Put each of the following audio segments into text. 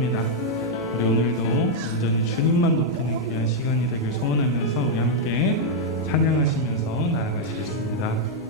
합니다. 우리 오늘도 온전히 주님만 높이는 귀한 시간이 되길 소원하면서 우리 함께 찬양하시면서 나아가시겠습니다.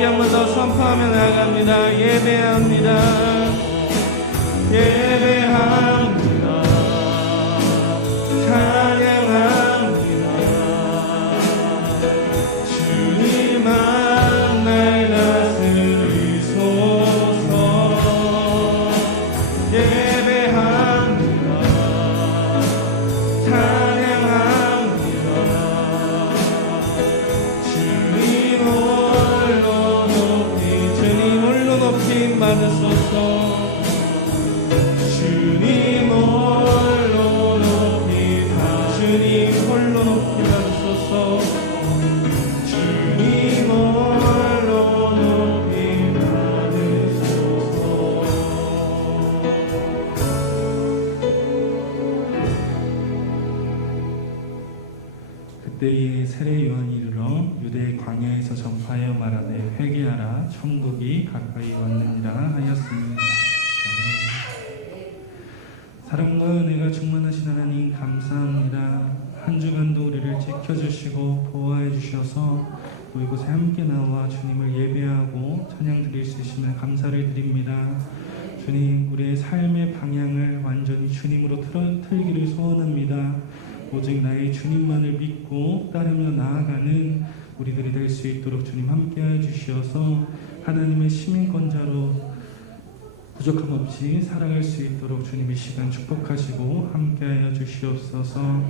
함께 한 번 더 선포하며 나갑니다. 예배합니다. 예배합니다. 찬양합니다. 주님만 날 다스리소서. 예배합니다. 찬양합니다. 주님 홀로 높임 받으소서. 주님 홀로 높임 주님 홀로 높임 받으소서. 주님 홀로 높임 받으소서. 그때에 세례 요한이 이르러 유대 광야에서 전파하여 말하되 회개하라 천국이 가까이 왔느니라 하였습니다. 사랑과 은혜가 충만하신 하나님 감사합니다. 한 주간도 우리를 지켜주시고 보호해 주셔서 또 이곳에 함께 나와 주님을 예배하고 찬양 드릴 수 있음에 감사를 드립니다. 주님, 우리의 삶의 방향을 완전히 주님으로 틀기를 소원합니다. 오직 나의 주님만을 믿고 따르며 나아가는 우리들이 될 수 있도록 주님 함께하여 주시어서 하나님의 시민권자로 부족함 없이 살아갈 수 있도록 주님 이 시간 축복하시고 함께하여 주시옵소서.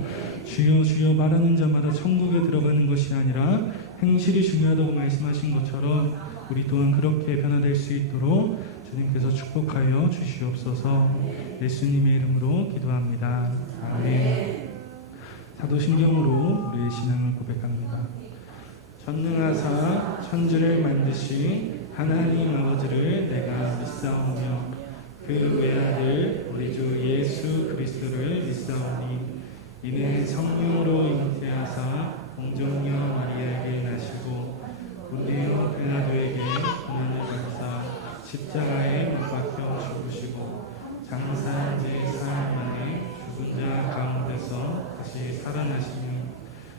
주여 주여 말하는 자마다 천국에 들어가는 것이 아니라 행실이 중요하다고 말씀하신 것처럼 우리 또한 그렇게 변화될 수 있도록 주님께서 축복하여 주시옵소서. 예수님의 이름으로 기도합니다. 아멘. 사도신경으로 우리의 신앙을 고백합니다. 전능하사 천지를 만드신 하나님 아버지를 내가 믿사오며 그 외아들 우리 주 예수 그리스도를 믿사오니 이는 성령으로 잉태하사 공정녀 마리아에게 나시고 본디오 빌라도에게 고난을 받사 십자가에 못 박혀 죽으시고 장사 제4일 만에 죽은 자 가운데서 다시 살아나시니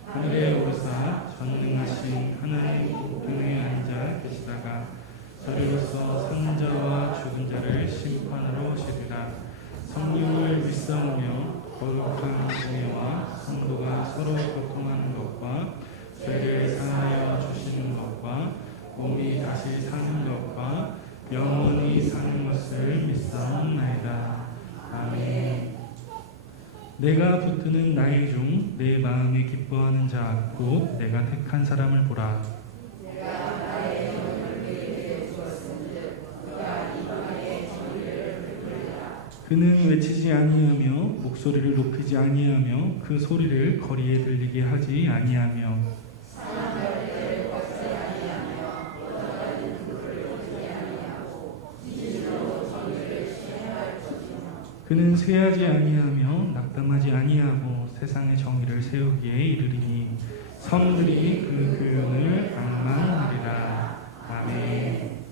하늘에 오르사 전능하신 하나님 우편에 앉아 계시다가 저리로서 산자와 죽은 자를 심판하러 오시리라. 성령을 믿사오며 거룩한 은혜와 성도가 서로 교통하는 것과 죄를 사하여 주시는 것과 몸이 다시 사는 것과 영원히 사는 것을 믿사옵나이다. 아멘. 내가 붙드는 나의 중 내 마음이 기뻐하는 자 곧 내가 택한 사람을 보라. 그는 외치지 아니하며 목소리를 높이지 아니하며 그 소리를 거리에 들리게 하지 아니하며 그는 쇠하지 아니하며 낙담하지 아니하고 세상의 정의를 세우기에 이르리니 성들이 그 교훈을 앙망하리라. 아멘.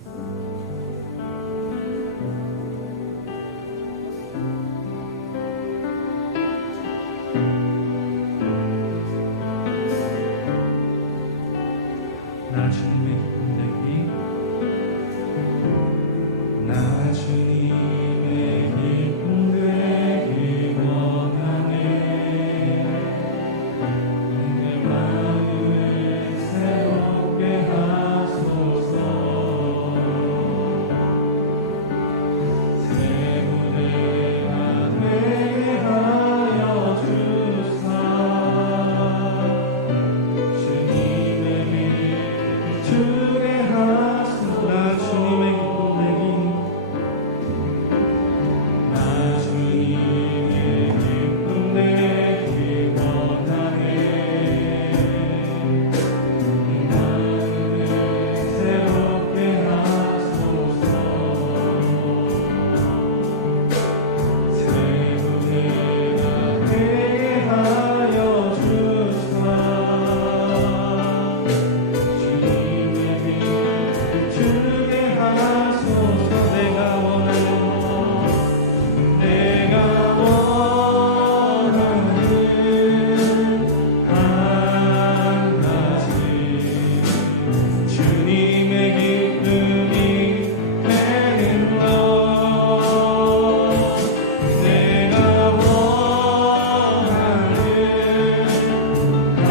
나 주님의 기쁨 되기 나 주님의 기쁨 되기 원하네. 내 마음을 새롭게 하소서. 새 무대가 되게 하여 주사. 주님의 빛 주게 하소서. 주님의 기쁨 되기 나 주님의 기쁨 되기 원하네. 내 마음을 새롭게 하소서. 새 무대가 되게 하여 주사. 주님의 빛 주게 하소서. 내가 원하는 한 가지 주님의 기쁨이 되는 것. 내가 원하는 한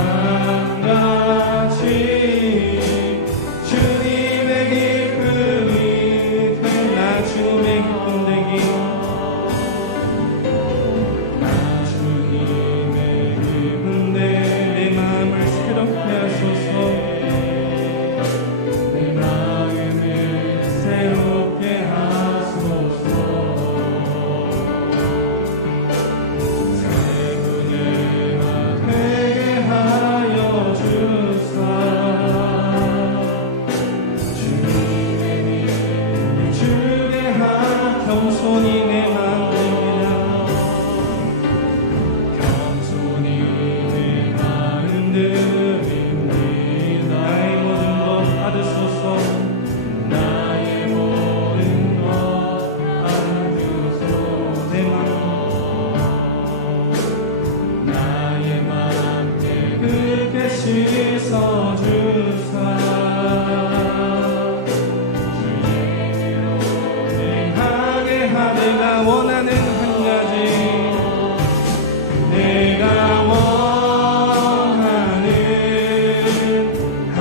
가지 주님의 기쁨이 되나. 주님의 기쁨 되기 나 주님의 기쁨 내 마음을 새롭게 하소서. 내 마음을 새롭게 하소서. 새 무대가 되게 하여 주사. 주님의 빛 주게 하. 겸손히 내 마음 드립니다. 겸손히 내 마음 드립니다. 나의 모든 것 받으소서. 나의 모든 것 받으소서. 내 마음 나의 마음 깨끗게 씻어 주사. 주님으로 행하게 하. 내가 원하는 한 가지 내가 원하는 한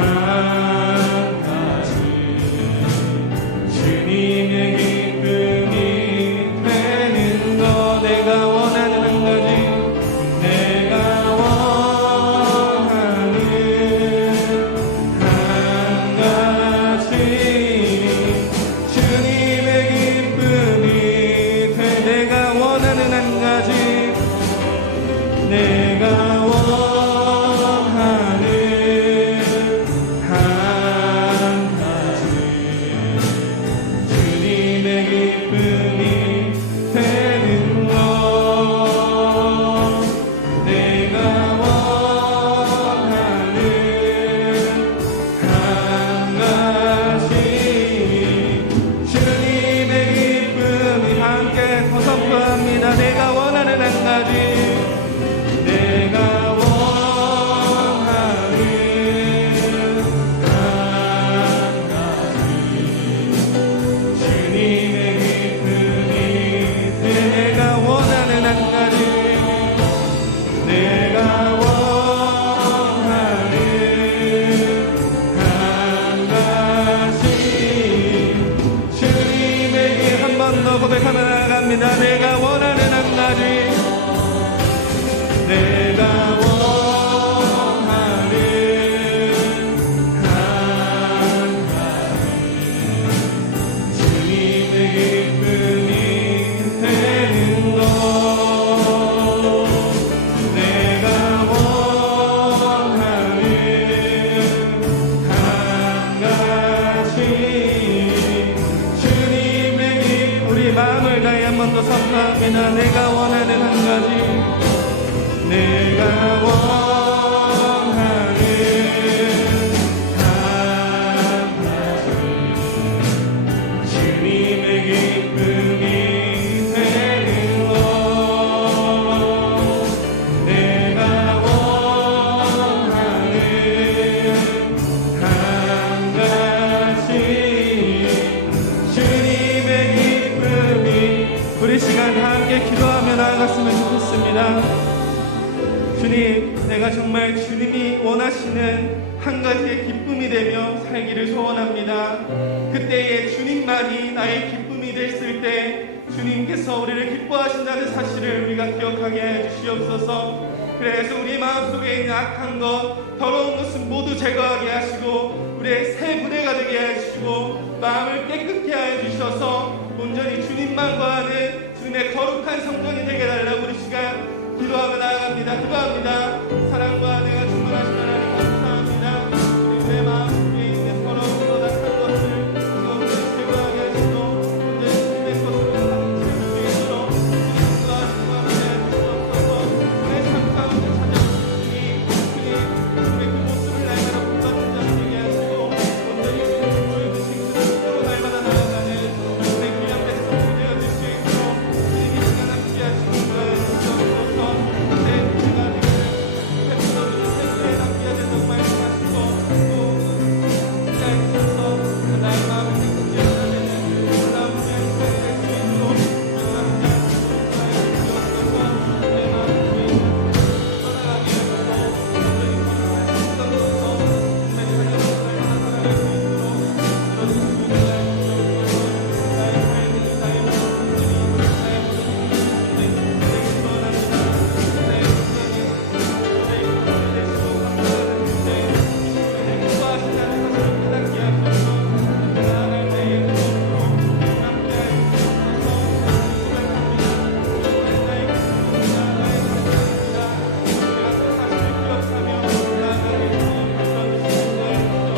주님의 길 우리 마음을 다해 한 번 더 선포합니다. 내가 원하는 한 가지 내가 원하는 한 가지 주님의 기쁨이 되는 것 내가 원하는 한 가지 주님의 기쁨이 우리 시간 다 함께 기도하며 나아갔으면 좋겠습니다. 주님, 내가 정말 주님이 원하시는 한 가지의 기쁨이 되며 살기를 소원합니다. 그때에 주님만이 나의 기쁨이 됐을 때 주님께서 우리를 기뻐하신다는 사실을 우리가 기억하게 해 주시옵소서. 그래서 우리 마음속에 있는 악한 것, 더러운 것은 모두 제거하게 하시고 우리의 새 부대가 되게 하시고 마음을 깨끗게 하여 주셔서 온전히 주님만 거하는 주님의 거룩한 성전이 되게 달라고 우리 시간 기도하며 나아갑니다. 기도합니다. 사랑과 내가 충만하신 하나님 감사합니다. 내 마음속에 있는 더러운 것, 악한 것을 온전히 제거하게 하시고 온전히 주님의 것으로 채울 수 있도록 주님 인도하시고 함께 해주시옵소서. 내 삶 가운데 찾아오시니 주님 우리의 그 모습을 날마다 본받는 자가 되게 하시고 온전히 주님을 보여주신 그 모습으로 날마다 나아가는 주님의 귀한 백성 되어질 수 있도록 주님이 시간 함께 하시고 주옵소서. 내 주가 되기를 베풀어주는 생명의 낭비가 된다고 말씀하시고 또 함께 하셔서 나의 마음을 행복히 하시는 놀라운 귀한 시간이 될 수 있도록 함께 하시고 주옵소서. 내 마음 속에 있는 떠나가게 하시고 온전히 거룩하신 성도로서 정말 살려서 날마다 살아갈 수 있도록 들어주시고 인도하여 주옵소서. 나의 삶은 나의 모든 문제이 나의 모든 힘이 내게 소원합니다. 나의 인생이 나의 인생이 되시고 감사하는 주제 주님의 기뻐하신다는 사실을 깨닫게 하셔서 나아갈 때에 그 모습으로 함께 하여 주옵소서. 고백합니다. 정말 나의 기쁨입니다. 나의 감사입니다. 우리가 그 사실을 기억하며 나아가게 주님 불러주시는 거에 주옵소서. 주님 감사합니다. 주님 주님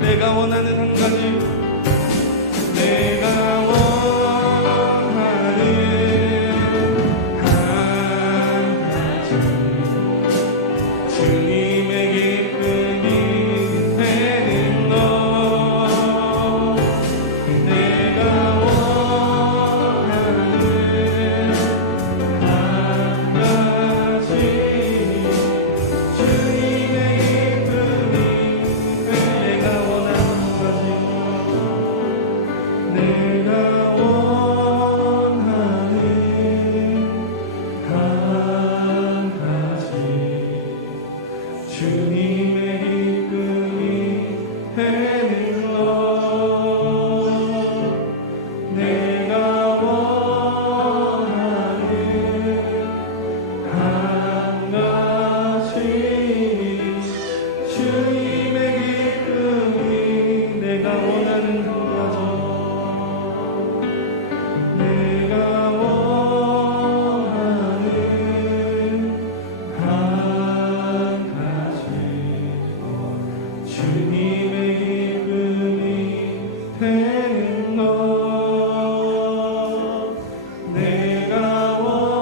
내가 원하는 한 가지 내가 원하는 한 가지 주님의 기쁨이 되는 것 내가 원하는 한 가지 주님의 기쁨이 내가 원하는 한 가지 내가 원하는 한 가지 주님의 기쁨이 되는 것 내가 원하는 한 가지 주님의 기쁨이 내가 원하는 한 가지 내가 원하는 한 가지 주님의 기쁨이 되는 것 내가 원하는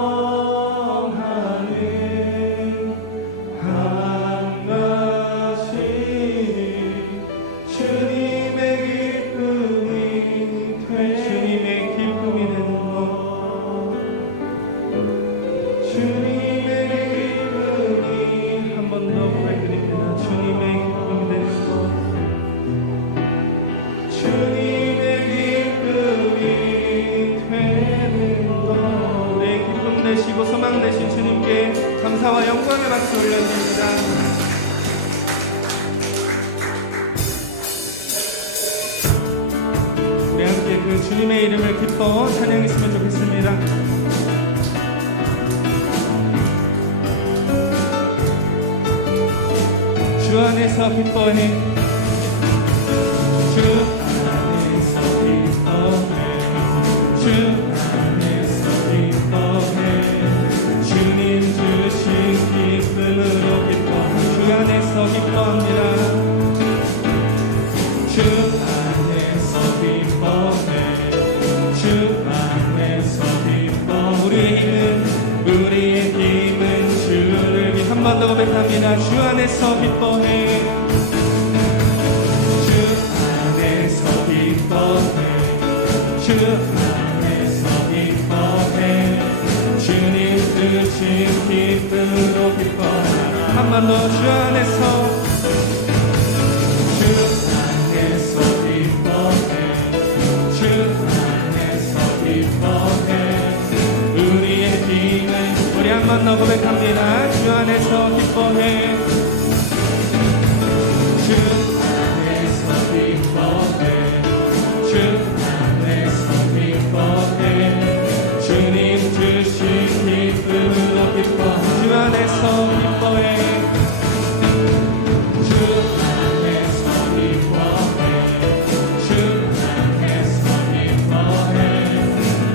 한 가지 주님의 기쁨이 주님의 기쁨이 되는 것 주님의 기쁨이 한 번 더 고백드립니다. 주님의 기쁨이 되는 것 주님의 기쁨이 되는 것 내 기쁨 되시고 소망 되신 주님께 감사와 영광의 박수 올려드립니다. 우리 함께 그 주님의 이름을 기뻐 찬양했으면 좋겠습니다. 주 안에서 기뻐해 주 안에서 기뻐해 주 안에서 기뻐해 주님 주신 기쁨으로 기뻐하며 안에서 기뻐합니다. 주 안에서 기뻐해. 주 안에서 기뻐. 우리의 힘은 주를 한 번 더 고백합니다. 주 안에서 기뻐해. 주 안에서 기뻐해. 주 안에서 기뻐해. 주님 주신 기쁨으로 기뻐하라. 한 번 더. 주 안에서 기뻐해. 주 안에서 기뻐해. 우리의 힘은 우리 한 번 더 고백합니다. 주 안에서 기뻐해. 주 안에서 기뻐해. 주 안에서 기뻐해. 주님 주신 기쁨으로 기뻐해. 주 안에서 기뻐해. 주 안에서 기뻐해. 주 안에서 기뻐해.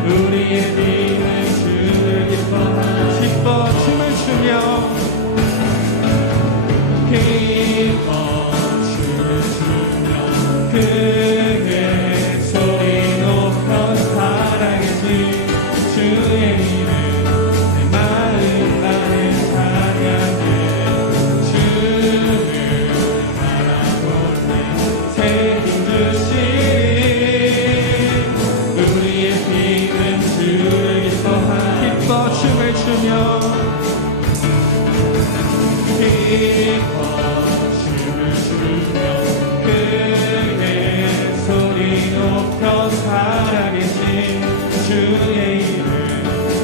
우리의 힘은 주를 기뻐하라. 기뻐 춤을 추며 기뻐 춤을 추며 크게 소리 높여 사랑해지 주의 이름 내 마음 나의 찬양해. 주를 바라볼 때 새 힘 주시니 우리의 힘은 주를 기뻐하라. 기뻐 춤을 추며 기뻐 춤을 추며 크게 소리 높여 살아계신 주의 이름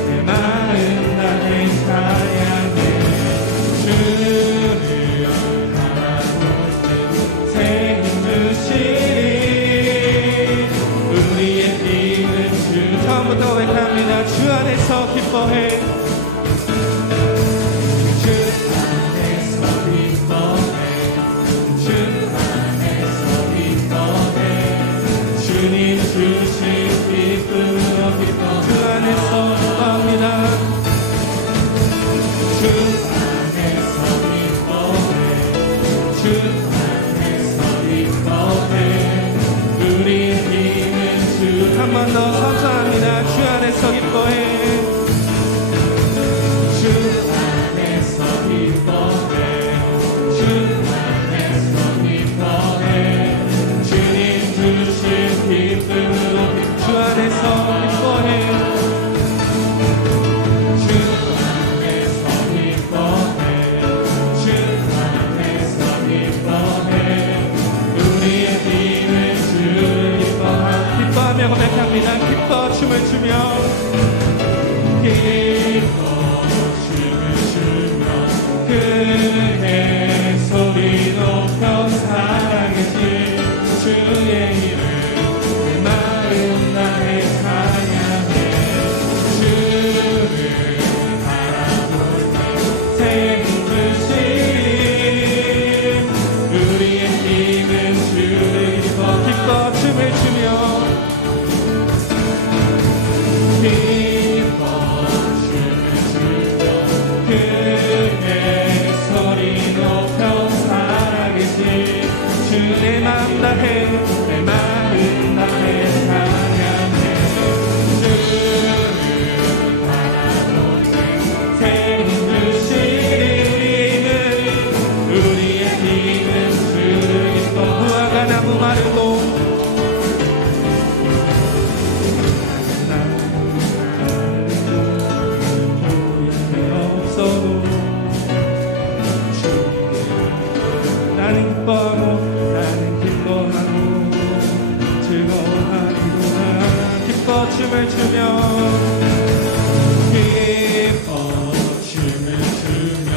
내 마음 나의 찬양해. 주를 바라볼 때 새 힘 주시니 우리의 힘은 주. 처음부터 고백합니다. 주 안에서 기뻐해. 주 안에서 기뻐해. 주 안에서 기뻐해. 주님 주신 기쁨으로 기뻐. 주 안에서 기뻐합니다. 주 안에서 기뻐해. 주 안에서 기뻐해. 우리의 힘은 주. 한 번 더 선포합니다. 주 안에서 기뻐해. 주 안에서 기뻐해. 주 안에서 기뻐해. 주님 주신 기쁨으로 주 안에서 기뻐해. 주 안에서 기뻐해. 주 안에서 기뻐해. 우리의 힘은 주를 기뻐하며 고백합니다. 기뻐 춤을 추며 기뻐 춤을 추며 크게 소리 높여 사랑해지 주의 이름 내 마음 나의 찬양해. 주를 바라볼 때 새 힘 주신 우리의 힘은 주를 기뻐. 기뻐 춤을 추며 기뻐 춤을 추며 크게 소리 높여 살아계신 주 내 맘 다해. 내 마음 다해 찬양해. 주를 바라볼 때 새 힘 주시니 우리의 힘은 주를 기뻐. 무화과 나무 마르고 나는 기뻐하고 즐거워하는구나. 기뻐 춤을 추며 기뻐 춤을 추며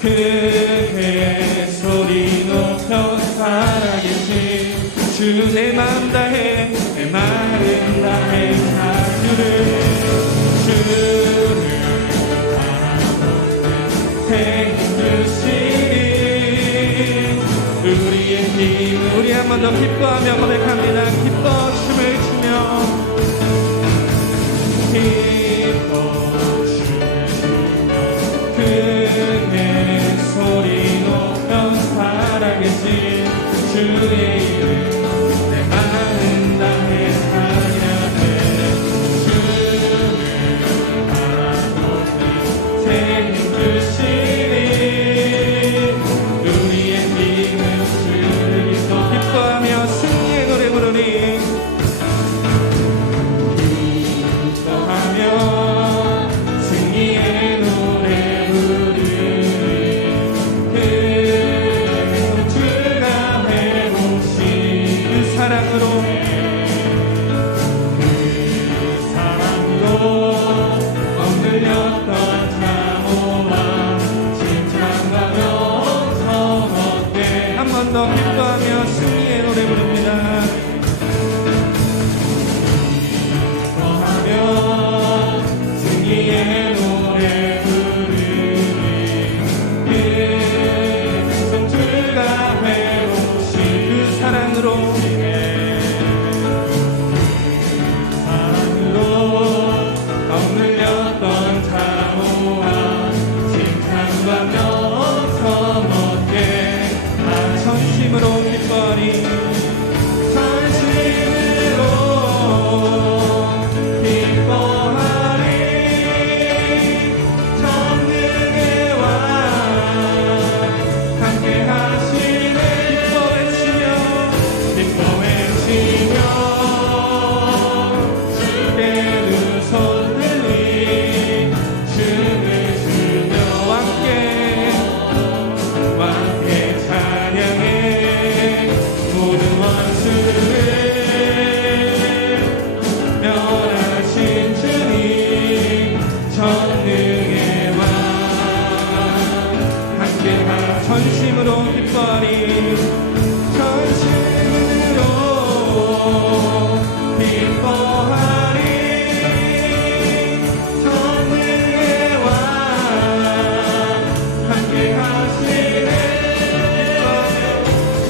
크게 소리 높여 살아계신 주 내 맘 다해. 내 마음 다해 주를 바라볼 때 새 힘 주시니 우리의 힘. 우리 한 번 더 기뻐하며 고백합니다. 기뻐 춤을 추며 기뻐 춤을 추며 크게 소리 높여 번 더 기뻐하며 승리의 노래 부릅니다. 기뻐하며 승리의 노래 부르니 그 주가 회복시 그 사랑으로 억눌렸던 자모와 칭찬과 명성 얻게 전심으로 기뻐하리 전심으로 기뻐하리 전능의 왕 함께 하시네 기뻐 외치며 주께 두 손 들리 춤을 추며 왕께 찬양해 모든 원수를 멸하신 주님 전능의 왕 함께 전심으로 기뻐하리 전심으로 기뻐하리 전능의 왕 함께 하시네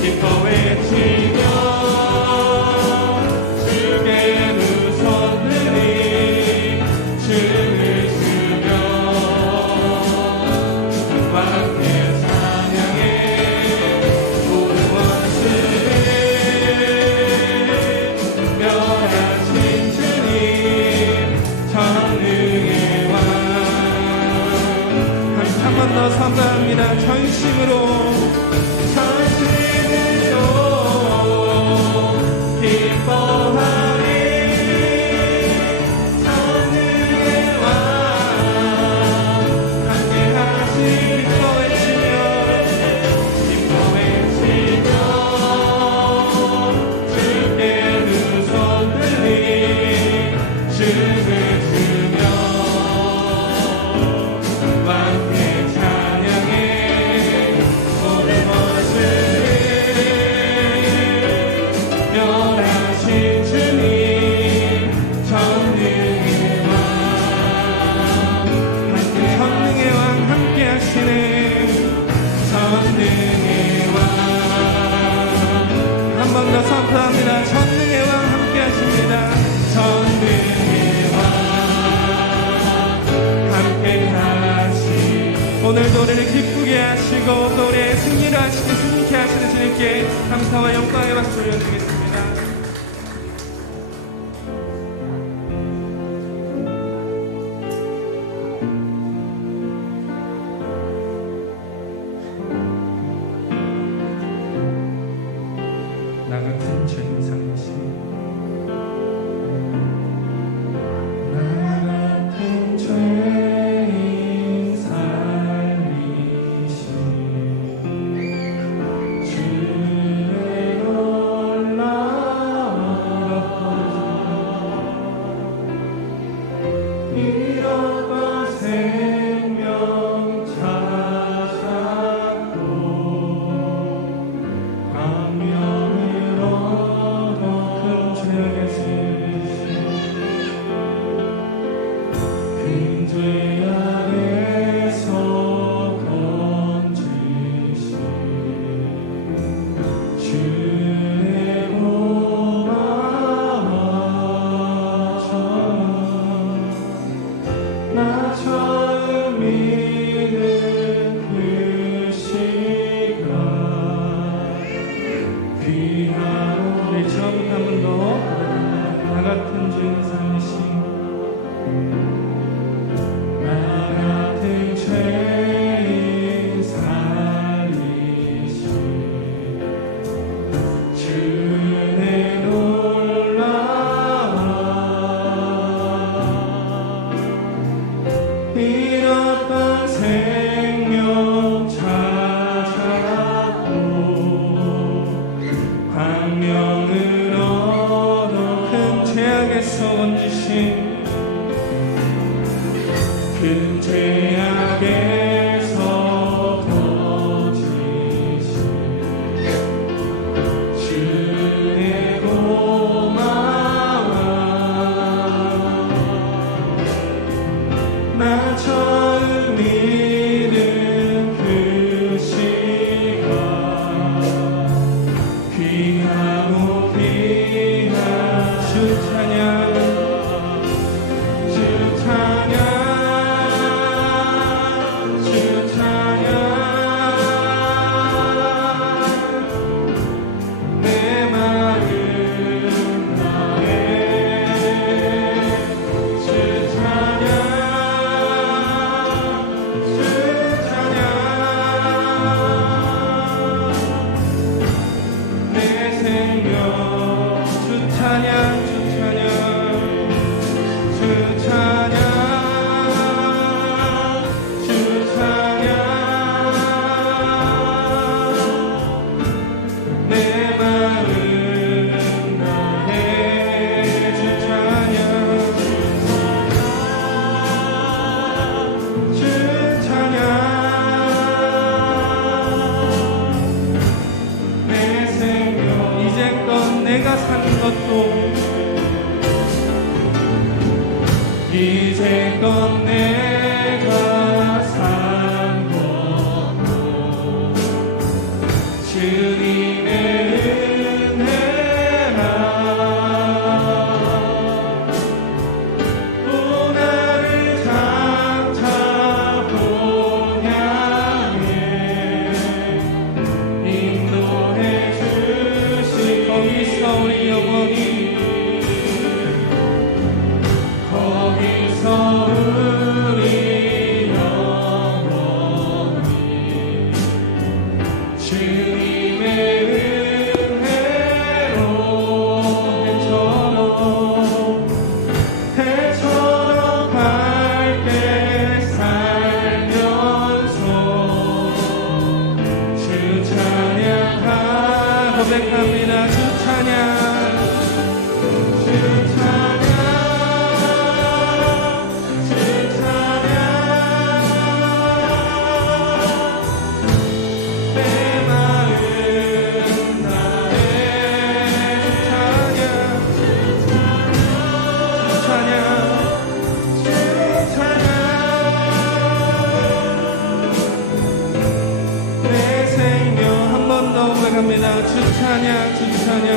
기뻐 외치며 주께 두 손 들이 춤을 추며 왕께 찬양해 모든 원수를 멸하신 주님 전능의 왕 한 번 더 선포합니다. 전심으로 기뻐하리 전능의 왕 함께 하시 기뻐 외치며 주께 두 손 들리 춤을 추며 왕께 찬양해 모든 원수를 멸하신 주님 전능의 왕 함께 전능의 왕 함께 하시네 전능의 왕 한 번 더 선포합니다. 전능의 왕 함께 하십니다. 전능의 왕 함께 하시 오늘도 우리를 기쁘게 하시고 또 우리의 승리를 하시고 승리케 하시는 주님께 감사와 영광의 박수를 올려드리겠습니다. 나 같은 죄인 상신 나 같은 죄인 살리신 주의 주님의 은혜가 또 나를 장차 본향에 인도해 주시. 거기서 우리 영원히 거기서 우리 영원히 주님의 은혜로 해처럼 밝게 살면서 주 찬양하 고백합니다. 주 찬양 주 찬양 주 찬양 내 마음 나의 주 찬양 주 찬양 내 생명 한 번 더 고백합니다. 주 찬양 주 찬양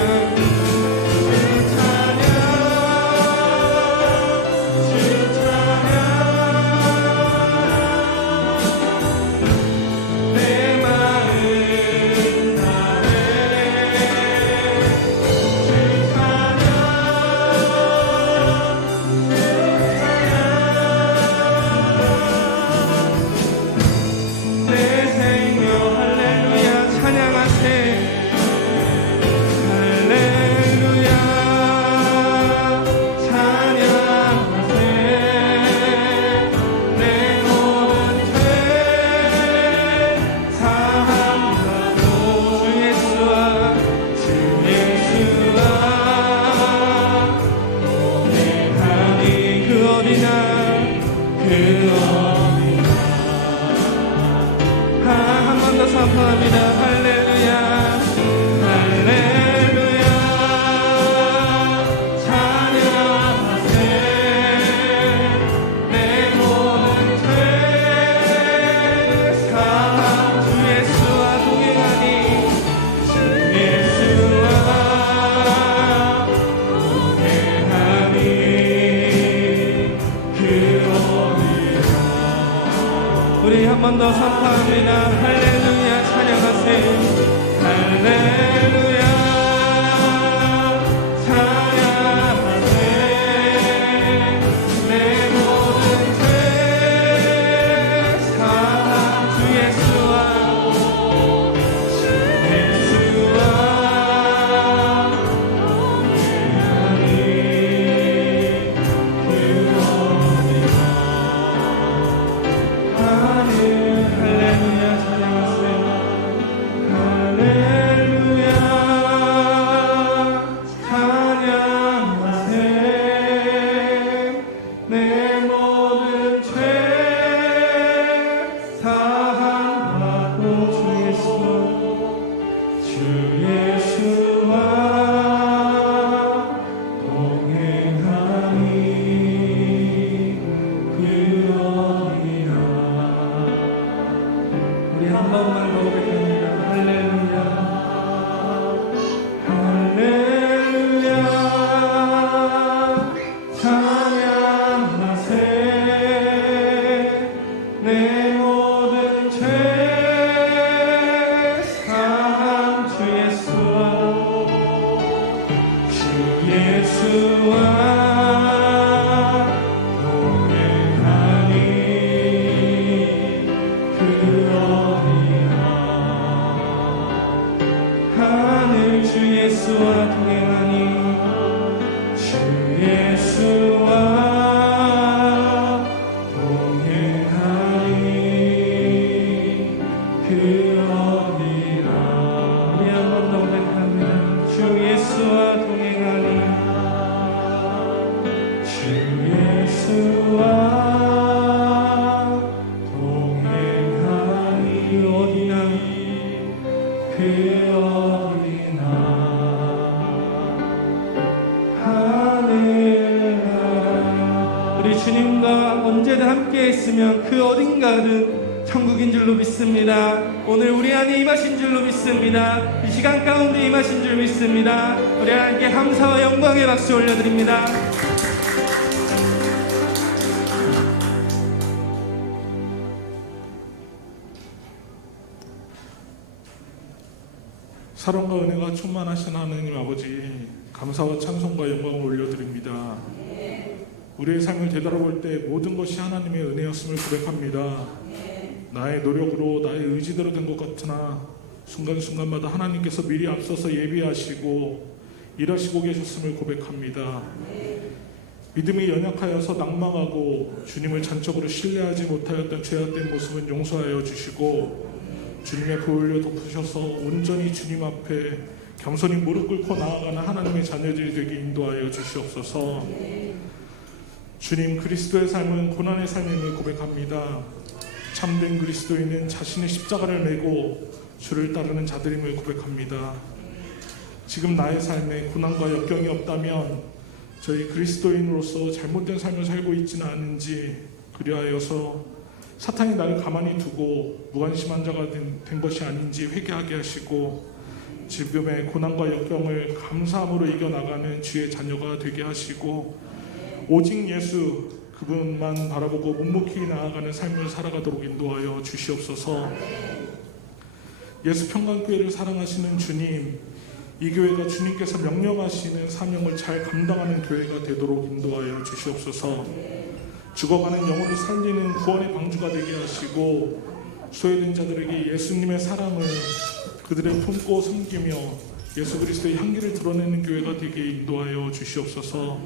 한 번 더 선포합니다. 할렐루야 할렐루야 찬양하세 내 모든 죄 사함 주 예수와 동행하니 주 예수와 동행하니 그 우리 한 번 더 선포합니다. 할렐루야 찬양하세 할렐루야 찬양하세 내 모든 죄 사함 주 예수와 동행하니 그 어디나 할렐루야 찬양하세요. 할렐루야 찬양하세 내 모든 죄 사함받고 주 예수와 동행하니 그 어디나 우리 한 번만 고백합니다. 할렐루야 할렐루야 찬양하세 내 모든 죄 사함 주 예수와 동행하니 그 어디나 하늘 주 예수와 동행하니 주 예수와 동행하니 그 어디나 우리 한 번 더 고백합니다. 주 예수와 동행하니 주 예수와 동행하니 그 어디나 그 어디나 하늘나라 우리 주님과 언제든 함께 있으면 그 어딘가든 천국인 줄로 믿습니다. 오늘 우리 안에 임하신 줄로 믿습니다. 이 시간 가운데 임하신 줄 믿습니다. 우리 하나님께 감사와 영광의 박수 올려드립니다. 사랑과 은혜가 충만하신 하나님 아버지, 감사와 찬송과 영광을 올려드립니다. 우리의 삶을 되돌아볼 때 모든 것이 하나님의 은혜였음을 고백합니다. 나의 노력으로 나의 의지대로 된 것 같으나 순간순간마다 하나님께서 미리 앞서서 예비하시고 일하시고 계셨음을 고백합니다. 믿음이 연약하여서 낭망하고 주님을 전적으로 신뢰하지 못하였던 죄악된 모습은 용서하여 주시고 주님의 보혈로 덮으셔서 온전히 주님 앞에 겸손히 무릎 꿇고 나아가는 하나님의 자녀들이 되게 인도하여 주시옵소서. 주님, 그리스도의 삶은 고난의 삶임을 고백합니다. 참된 그리스도인은 자신의 십자가를 메고 주를 따르는 자들임을 고백합니다. 지금 나의 삶에 고난과 역경이 없다면 저희 그리스도인으로서 잘못된 삶을 살고 있지는 않은지, 그리하여서 사탄이 나를 가만히 두고 무관심한 자가 된 것이 아닌지 회개하게 하시고 지금의 고난과 역경을 감사함으로 이겨나가는 주의 자녀가 되게 하시고 오직 예수 그분만 바라보고 묵묵히 나아가는 삶을 살아가도록 인도하여 주시옵소서. 예수 평강교회를 사랑하시는 주님, 이 교회가 주님께서 명령하시는 사명을 잘 감당하는 교회가 되도록 인도하여 주시옵소서. 죽어가는 영혼을 살리는 구원의 방주가 되게 하시고 소외된 자들에게 예수님의 사랑을 그들의 품고 섬기며 예수 그리스도의 향기를 드러내는 교회가 되게 인도하여 주시옵소서.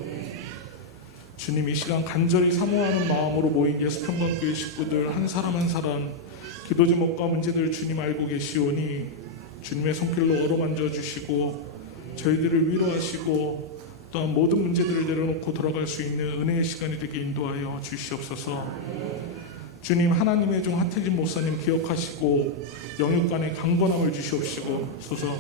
주님, 이 시간 간절히 사모하는 마음으로 모인 예수평강교회 식구들 한 사람 한 사람 기도 제목과 문제들 주님 알고 계시오니 주님의 손길로 어루만져 주시고 저희들을 위로하시고 또한 모든 문제들을 내려놓고 돌아갈 수 있는 은혜의 시간이 되게 인도하여 주시옵소서. 주님, 하나님의 종 하태진 목사님 기억하시고 영육간에 강건함을 주시옵소서.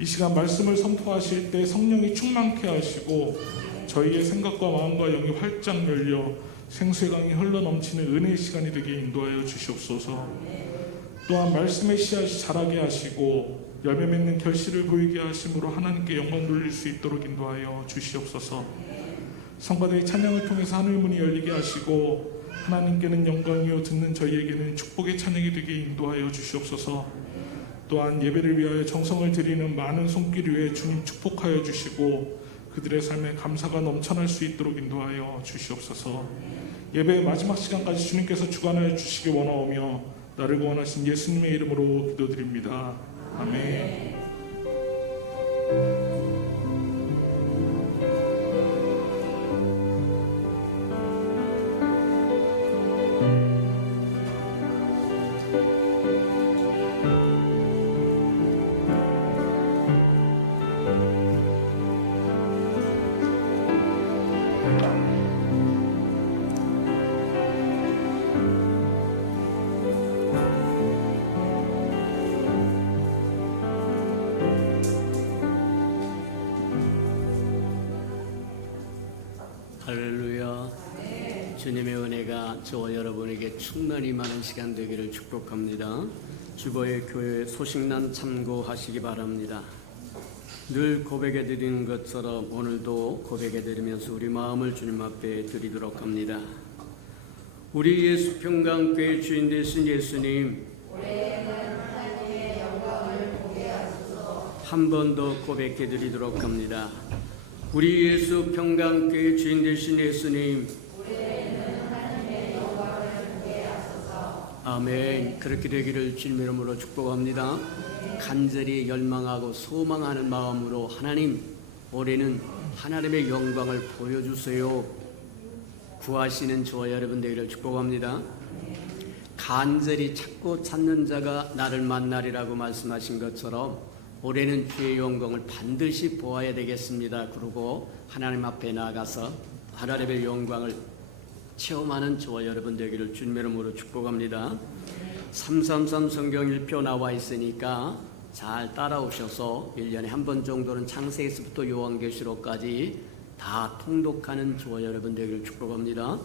이 시간 말씀을 선포하실 때 성령이 충만케 하시고 저희의 생각과 마음과 영이 활짝 열려 생수의 강이 흘러넘치는 은혜의 시간이 되게 인도하여 주시옵소서. 또한 말씀의 씨앗이 자라게 하시고 열매 맺는 결실을 보이게 하심으로 하나님께 영광 돌릴 수 있도록 인도하여 주시옵소서. 성가대의 찬양을 통해서 하늘 문이 열리게 하시고 하나님께는 영광이요 듣는 저희에게는 축복의 찬양이 되게 인도하여 주시옵소서. 또한 예배를 위하여 정성을 들이는 많은 손길 위에 주님 축복하여 주시고 그들의 삶에 감사가 넘쳐날 수 있도록 인도하여 주시옵소서. 예배의 마지막 시간까지 주님께서 주관하여 주시기 원하오며 나를 구원하신 예수님의 이름으로 기도드립니다. 아멘. 할렐루야. 주님의 은혜가 저와 여러분에게 충만히 많은 시간 되기를 축복합니다. 주보의 교회 소식난 참고하시기 바랍니다. 늘 고백해 드리는 것처럼 오늘도 고백해 드리면서 우리 마음을 주님 앞에 드리도록 합니다. 우리 예수 평강교회 주인 되신 예수님, 한 번 더 고백해 드리도록 합니다. 우리 예수 평강교회 주인 되신 예수님, 아멘. 그렇게 되기를 주님의 이름으로 축복합니다. 간절히 열망하고 소망하는 마음으로 하나님, 올해는 하나님의 영광을 보여주세요. 구하시는 저와 여러분 되기를 축복합니다. 간절히 찾고 찾는 자가 나를 만나리라고 말씀하신 것처럼 올해는 주의 영광을 반드시 보아야 되겠습니다. 그리고 하나님 앞에 나가서 하나님의 영광을 체험하는 저와 여러분 되기를 주님의 이름으로 축복합니다. 333 성경 1표 나와 있으니까 잘 따라오셔서 1년에 한 번 정도는 창세기서부터 요한계시록까지 다 통독하는 저와 여러분 되기를 축복합니다.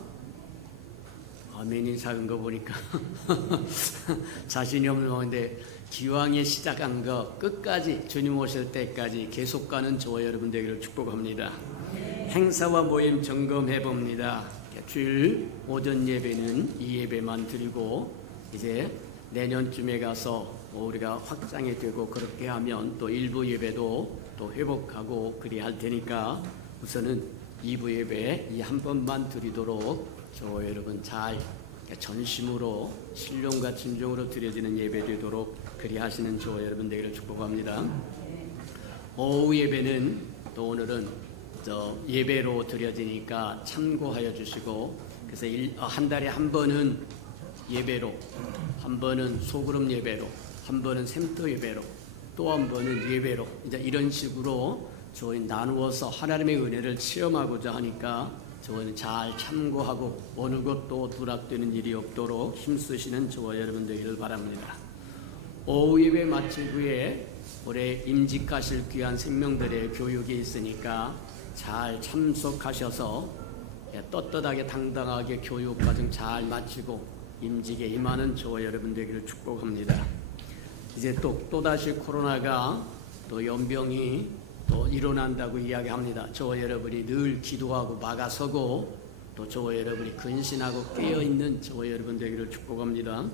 아멘이 작은 거 보니까 자신이 없는 건데 기왕에 시작한 거 끝까지 주님 오실 때까지 계속 가는 저와 여러분 되기를 축복합니다. 행사와 모임 점검해 봅니다. 주일 오전 예배는 이 예배만 드리고 이제 내년쯤에 가서 우리가 확장이 되고 그렇게 하면 또 일부 예배도 또 회복하고 그리 할 테니까 우선은 2부 예배 이 한 번만 드리도록 저와 여러분 잘 전심으로 신령과 진정으로 드려지는 예배 되도록 그리 하시는 저와 여러분 되기를 축복합니다. 오후 예배는 또 오늘은 예배로 드려지니까 참고하여 주시고 그래서 한 달에 한 번은 예배로, 한 번은 소그룹 예배로, 한 번은 샘터 예배로, 또 한 번은 예배로 이제 이런 식으로 저희 나누어서 하나님의 은혜를 체험하고자 하니까 저는 잘 참고하고 어느 것도 누락되는 일이 없도록 힘쓰시는 저와 여러분 되기를 바랍니다. 오후 예배 마칠 후에 올해 임직하실 귀한 생명들의 교육이 있으니까 잘 참석하셔서 떳떳하게 당당하게 교육 과정 잘 마치고 임직에 임하는 저와 여러분 되기를 축복합니다. 이제 또다시 코로나가 또 연병이 또 일어난다고 이야기합니다. 저와 여러분이 늘 기도하고 막아서고 또 저와 여러분이 근신하고 깨어있는 저와 여러분 되기를 축복합니다.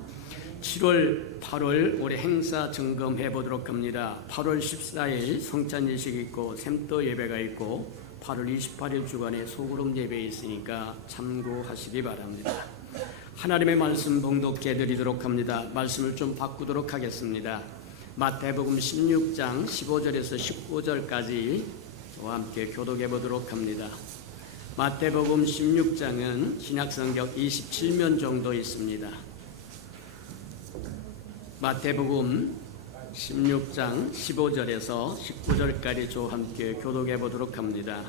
7월, 8월 올해 행사 점검해 보도록 합니다. 8월 14일 성찬 예식이 있고 샘터 예배가 있고 8월 28일 주간에 소그룹 예배 있으니까 참고하시기 바랍니다. 하나님의 말씀 봉독해 드리도록 합니다. 말씀을 좀 바꾸도록 하겠습니다. 마태복음 16장 15절에서 19절까지 저와 함께 교독해 보도록 합니다. 마태복음 16장은 신약성경 27면 정도 있습니다. 마태복음 16장 15절에서 19절까지 저와 함께 교독해 보도록 합니다.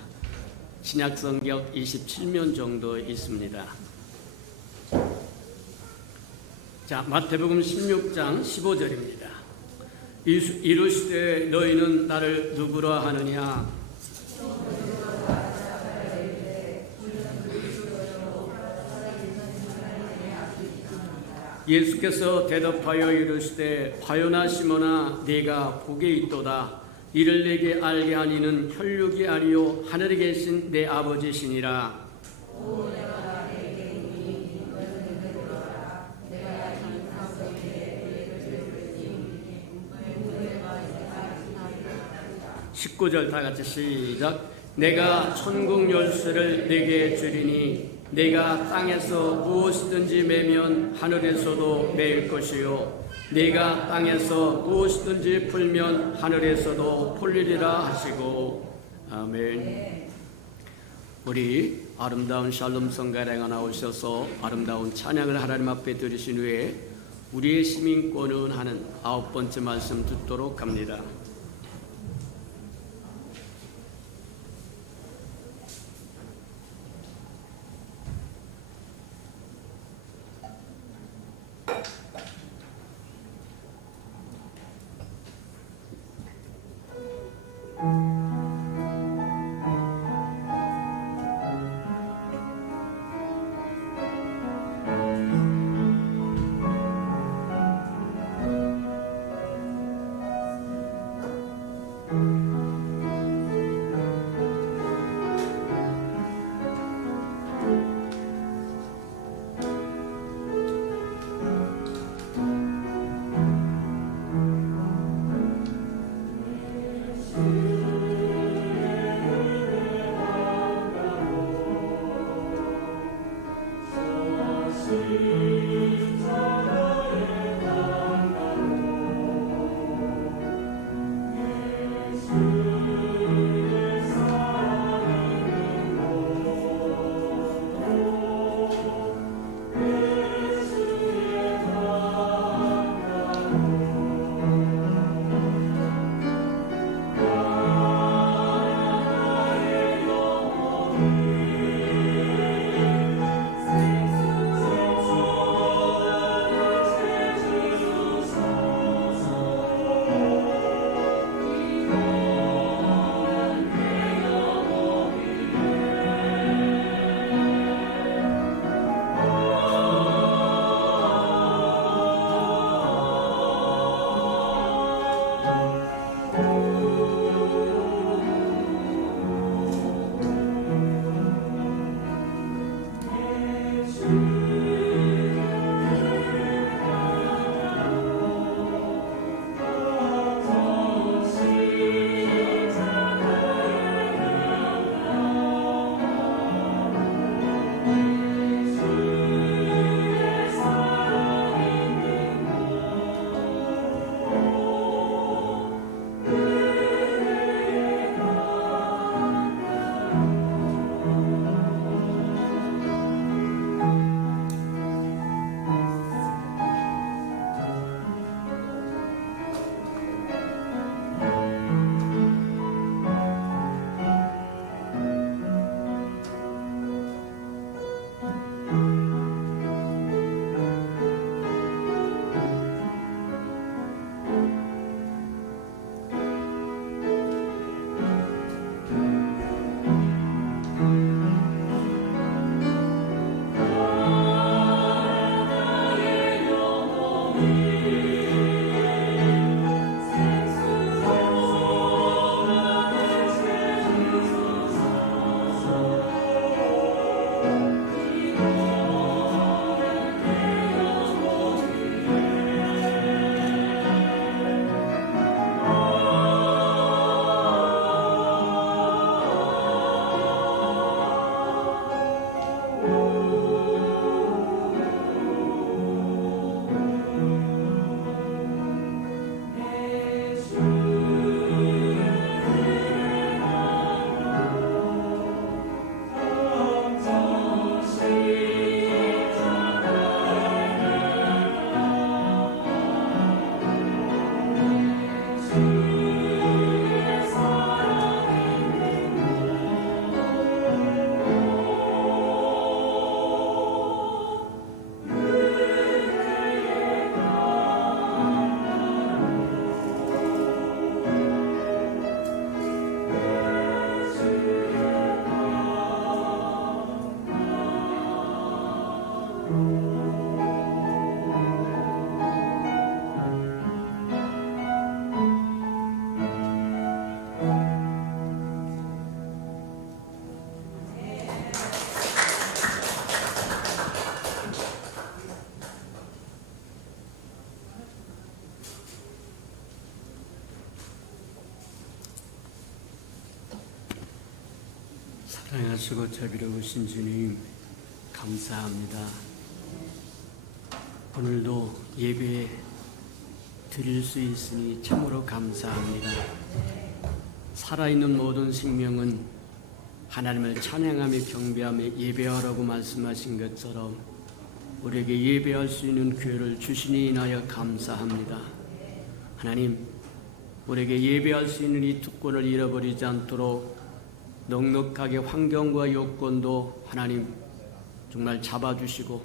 신약성경 27면 정도 있습니다. 자, 마태복음 16장 15절입니다. 이르시되 너희는 나를 누구라 하느냐? 예수께서 대답하여 이르시되 화요나 시몬아 네가 복이 있도다. 이를 내게 알게 하니는 혈육이 아니요 하늘에 계신 내 아버지시니라. (19절) 다 같이 시작. 내가 천국 열쇠를 네게 주리니 네가 땅에서 무엇이든지 매면 하늘에서도 매일 것이요 네가 땅에서 무엇이든지 풀면 하늘에서도 풀리리라 하시고 아멘. 우리 아름다운 샬롬 성가대가 나오셔서 아름다운 찬양을 하나님 앞에 드리신 후에 우리의 시민권은 하는 9번째 말씀 듣도록 합니다. 사랑하시고 자비로우신 주님, 감사합니다. 오늘도 예배 드릴 수 있으니 참으로 감사합니다. 살아있는 모든 생명은 하나님을 찬양하며 경배하며 예배하라고 말씀하신 것처럼 우리에게 예배할 수 있는 기회를 주시니 인하여 감사합니다. 하나님, 우리에게 예배할 수 있는 이 특권을 잃어버리지 않도록 넉넉하게 환경과 요건도 하나님 정말 잡아주시고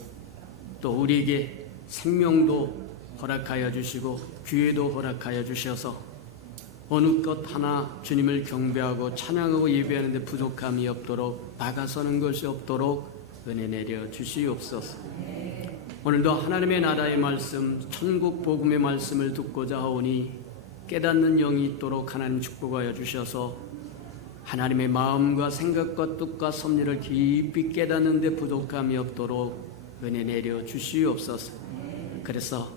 또 우리에게 생명도 허락하여 주시고 기회도 허락하여 주셔서 어느 것 하나 주님을 경배하고 찬양하고 예배하는 데 부족함이 없도록 나가서는 것이 없도록 은혜 내려 주시옵소서. 오늘도 하나님의 나라의 말씀, 천국 복음의 말씀을 듣고자 하오니 깨닫는 영이 있도록 하나님 축복하여 주셔서 하나님의 마음과 생각과 뜻과 섭리를 깊이 깨닫는 데 부족함이 없도록 은혜 내려 주시옵소서. 그래서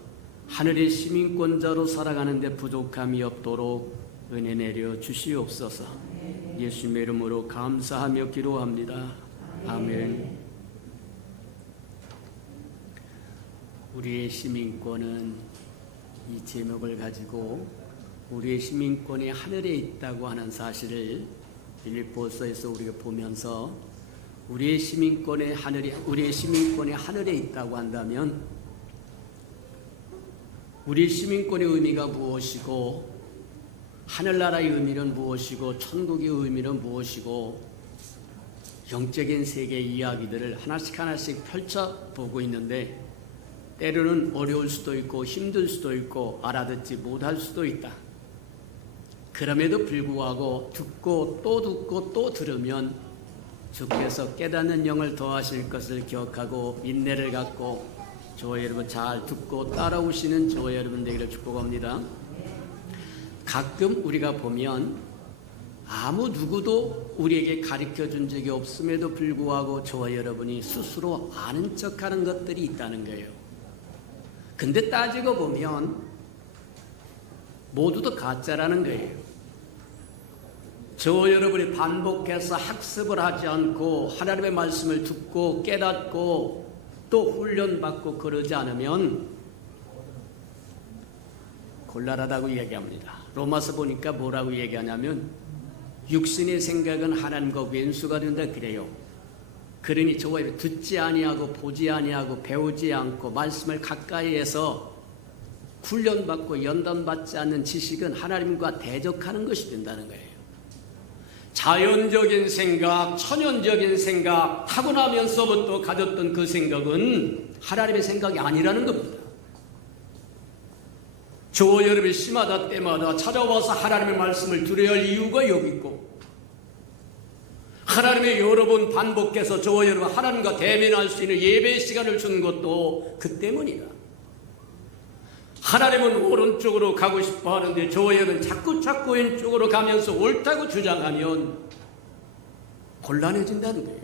하늘의 시민권자로 살아가는 데 부족함이 없도록 은혜 내려 주시옵소서. 예수님의 이름으로 감사하며 기도합니다. 아멘. 우리의 시민권은 이 제목을 가지고 우리의 시민권이 하늘에 있다고 하는 사실을 빌립보서에서 우리가 보면서 우리의 시민권이 하늘에 있다고 한다면 우리의 시민권의 의미가 무엇이고 하늘나라의 의미는 무엇이고 천국의 의미는 무엇이고 영적인 세계의 이야기들을 하나씩 펼쳐보고 있는데 때로는 어려울 수도 있고 힘들 수도 있고 알아듣지 못할 수도 있다. 그럼에도 불구하고 듣고 또 들으면 주께서 깨닫는 영을 더하실 것을 기억하고 인내를 갖고 저와 여러분 잘 듣고 따라오시는 저와 여러분 되기를 축복합니다. 가끔 우리가 보면 아무 누구도 우리에게 가르쳐준 적이 없음에도 불구하고 저와 여러분이 스스로 아는 척하는 것들이 있다는 거예요. 근데 따지고 보면 모두 다 가짜라는 거예요. 저와 여러분이 반복해서 학습을 하지 않고 하나님의 말씀을 듣고 깨닫고 또 훈련받고 그러지 않으면 곤란하다고 얘기합니다. 로마서 보니까 뭐라고 얘기하냐면 육신의 생각은 하나님과 왼수가 된다 그래요. 그러니 저와 여러분 듣지 아니하고 보지 아니하고 배우지 않고 말씀을 가까이에서 훈련받고 연단받지 않는 지식은 하나님과 대적하는 것이 된다는 거예요. 자연적인 생각, 천연적인 생각, 타고나면서부터 가졌던 그 생각은 하나님의 생각이 아니라는 겁니다. 저와 여러분이 시마다 때마다 찾아와서 하나님의 말씀을 들어야 할 이유가 여기 있고 하나님의 여러 번 반복해서 저와 여러분 하나님과 대면할 수 있는 예배의 시간을 준 것도 그 때문이다. 하나님은 오른쪽으로 가고 싶어 하는데 저와 여러분 자꾸 왼쪽으로 가면서 옳다고 주장하면 곤란해진다는 거예요.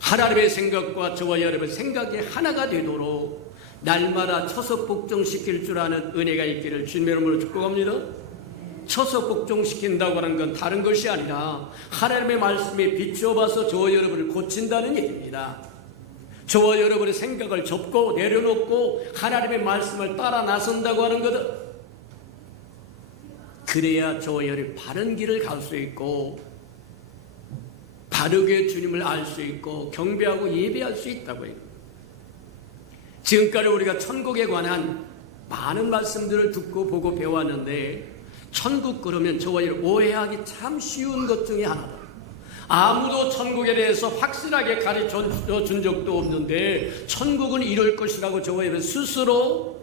하나님의 생각과 저와 여러분 생각이 하나가 되도록 날마다 처소 복종시킬 줄 아는 은혜가 있기를 주님의 이름으로 축복합니다. 처소 복종시킨다고 하는 건 다른 것이 아니라 하나님의 말씀에 비추어봐서 저와 여러분을 고친다는 얘기입니다. 저와 여러분의 생각을 접고 내려놓고 하나님의 말씀을 따라 나선다고 하는 거다. 그래야 저와 여러분이 바른 길을 갈 수 있고 바르게 주님을 알 수 있고 경배하고 예배할 수 있다고 해요. 지금까지 우리가 천국에 관한 많은 말씀들을 듣고 보고 배웠는데 천국 그러면 저와 여러분 오해하기 참 쉬운 것 중에 하나다. 아무도 천국에 대해서 확실하게 가르쳐 준 적도 없는데 천국은 이럴 것이라고 저와 여러분 스스로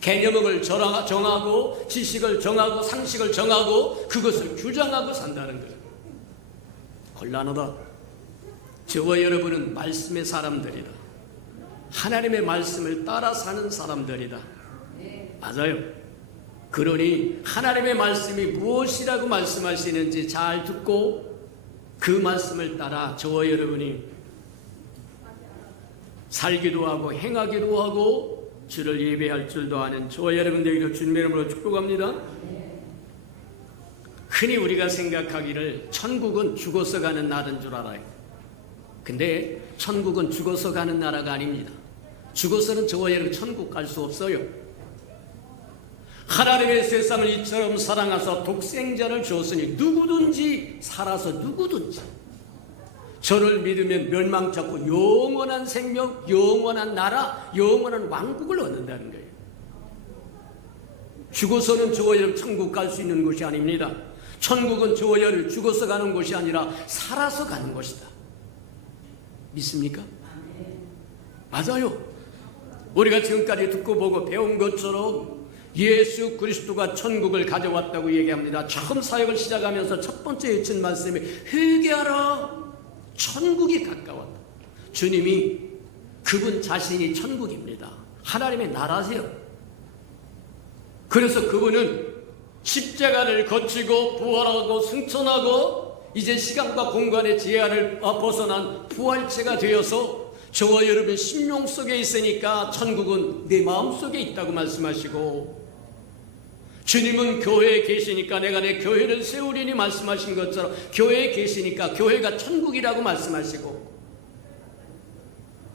개념을 정하고 지식을 정하고 상식을 정하고 그것을 주장하고 산다는 거예요. 곤란하다. 저와 여러분은 말씀의 사람들이다. 하나님의 말씀을 따라 사는 사람들이다. 맞아요. 그러니 하나님의 말씀이 무엇이라고 말씀하시는지 잘 듣고 그 말씀을 따라 저와 여러분이 살기도 하고 행하기도 하고 주를 예배할 줄도 아는 저와 여러분 되기를 주님의 이름으로 축복합니다. 흔히 우리가 생각하기를 천국은 죽어서 가는 나라인 줄 알아요. 근데 천국은 죽어서 가는 나라가 아닙니다. 죽어서는 저와 여러분 천국 갈 수 없어요. 하나님의 세상을 이처럼 사랑하사 독생자를 주었으니 누구든지 살아서 누구든지 저를 믿으면 멸망치 않고 영원한 생명, 영원한 나라, 영원한 왕국을 얻는다는 거예요. 죽어서는 저와 여러분 천국 갈 수 있는 것이 아닙니다. 천국은 저와 여러분 죽어서 가는 곳이 아니라 살아서 가는 것이다. 믿습니까? 맞아요. 우리가 지금까지 듣고 보고 배운 것처럼 예수 그리스도가 천국을 가져왔다고 얘기합니다. 처음 사역을 시작하면서 첫 번째 외친 말씀이 회개하라, 천국이 가까웠다. 주님이 그분 자신이 천국입니다. 하나님의 나라세요. 그래서 그분은 십자가를 거치고 부활하고 승천하고 이제 시간과 공간의 제한을 벗어난 부활체가 되어서 저와 여러분 심령 속에 있으니까 천국은 내 마음 속에 있다고 말씀하시고, 주님은 교회에 계시니까 내가 내 교회를 세우리니 말씀하신 것처럼 교회에 계시니까 교회가 천국이라고 말씀하시고,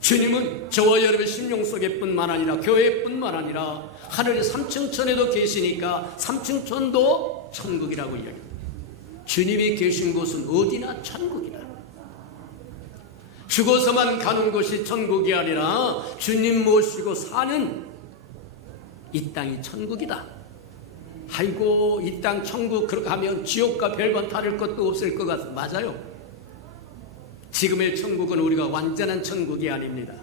주님은 저와 여러분 심령 속에 뿐만 아니라 교회뿐만 아니라 하늘의 삼층천에도 계시니까 삼층천도 천국이라고 이야기합니다. 주님이 계신 곳은 어디나 천국이다. 죽어서만 가는 곳이 천국이 아니라 주님 모시고 사는 이 땅이 천국이다. 아이고, 이 땅 천국 그렇게 하면 지옥과 별반 다를 것도 없을 것 같아요. 맞아요. 지금의 천국은 우리가 완전한 천국이 아닙니다.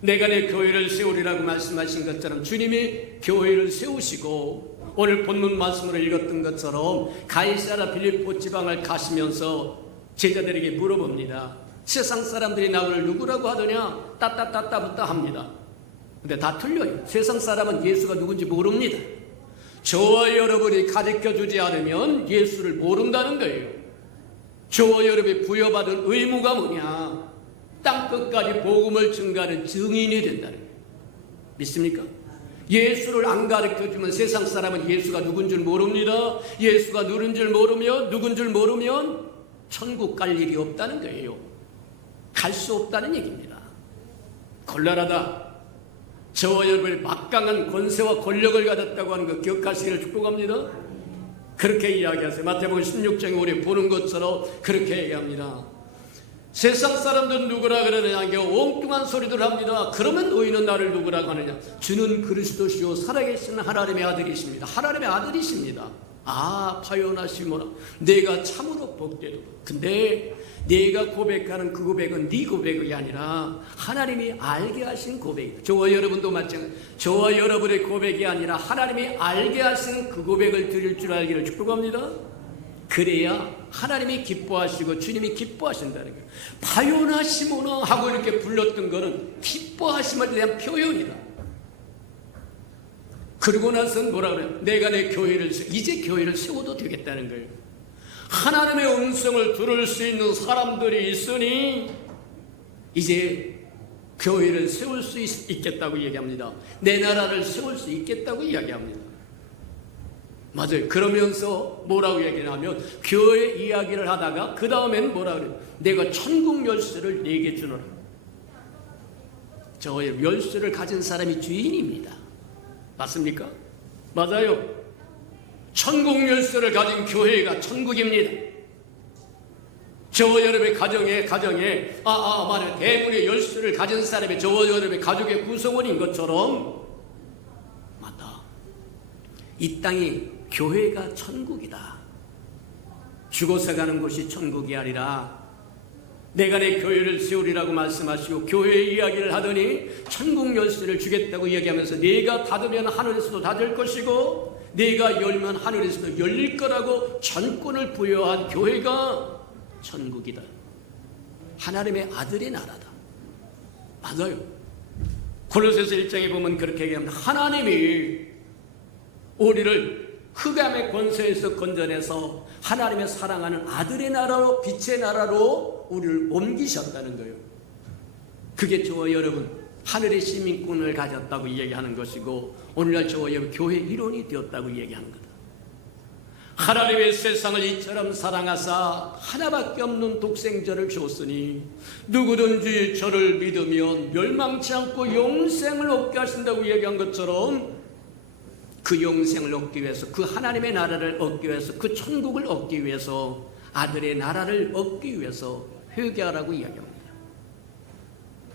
내가 내 교회를 세우리라고 말씀하신 것처럼 주님이 교회를 세우시고, 오늘 본문 말씀으로 읽었던 것처럼 가이사랴 빌립보 지방을 가시면서 제자들에게 물어봅니다. 세상 사람들이 나를 누구라고 하더냐? 따따따따부터 합니다. 근데 다 틀려요. 세상 사람은 예수가 누군지 모릅니다. 저와 여러분이 가르쳐주지 않으면 예수를 모른다는 거예요. 저와 여러분이 부여받은 의무가 뭐냐? 땅끝까지 복음을 증가하는 증인이 된다는 거예요. 믿습니까? 예수를 안 가르쳐주면 세상 사람은 예수가 누군 줄 모릅니다. 예수가 누군 줄 모르면 천국 갈 일이 없다는 거예요. 갈 수 없다는 얘기입니다. 곤란하다. 저와 여러분이 막강한 권세와 권력을 가졌다고 하는 거 기억하시기를 축복합니다. 그렇게 이야기하세요. 마태복음 16장에 우리 보는 것처럼 그렇게 얘기합니다. 세상 사람들은 누구라 그러느냐? 엉뚱한 소리들 합니다. 그러면 너희는 나를 누구라고 하느냐? 주는 그리스도시요 살아계신 하나님의 아들이십니다. 하나님의 아들이십니다. 아, 파요나 시모나, 내가 참으로 복되도다. 근데 내가 고백하는 그 고백은 네 고백이 아니라 하나님이 알게 하신 고백이다. 저와 여러분도 마찬가지. 저와 여러분의 고백이 아니라 하나님이 알게 하신 그 고백을 드릴 줄 알기를 축복합니다. 그래야 하나님이 기뻐하시고 주님이 기뻐하신다는 거예요. 파요나 시모나 하고 이렇게 불렀던 거는 기뻐하심에 대한 표현이다. 그러고 나서는 뭐라 그래요? 내가 내 교회를 이제 교회를 세워도 되겠다는 거예요. 하나님의 음성을 들을 수 있는 사람들이 있으니 이제 교회를 세울 수 있겠다고 얘기합니다. 내 나라를 세울 수 있겠다고 이야기합니다. 맞아요. 그러면서 뭐라고 얘기하냐면 교회 이야기를 하다가 그 다음에는 뭐라 그래요? 내가 천국 열쇠를 내게 주노라. 저 열쇠를 가진 사람이 주인입니다. 맞습니까? 맞아요. 천국 열쇠를 가진 교회가 천국입니다. 저와 여러분의 가정에 만약 대문의 열쇠를 가진 사람이 저와 여러분의 가족의 구성원인 것처럼, 맞다. 이 땅이 교회가 천국이다. 죽어서 가는 곳이 천국이 아니라 내가 내 교회를 세우리라고 말씀하시고 교회 이야기를 하더니 천국 열쇠를 주겠다고 얘기하면서 네가 닫으면 하늘에서도 닫을 것이고 네가 열면 하늘에서도 열릴 거라고 전권을 부여한 교회가 천국이다. 하나님의 아들의 나라다. 맞아요. 골로새서 1장에 보면 그렇게 얘기합니다. 하나님이 우리를 흑암의 권세에서 건져내서 하나님의 사랑하는 아들의 나라로, 빛의 나라로 우리를 옮기셨다는 거예요. 그게 저와 여러분 하늘의 시민권을 가졌다고 얘기하는 것이고, 오늘날 저와 여러분 교회 일원이 되었다고 얘기하는 거다. 하나님의 세상을 이처럼 사랑하사 하나밖에 없는 독생자를 줬으니 누구든지 저를 믿으면 멸망치 않고 영생을 얻게 하신다고 얘기한 것처럼 그 영생을 얻기 위해서, 그 하나님의 나라를 얻기 위해서, 그 천국을 얻기 위해서, 아들의 나라를 얻기 위해서 회개하라고 이야기합니다.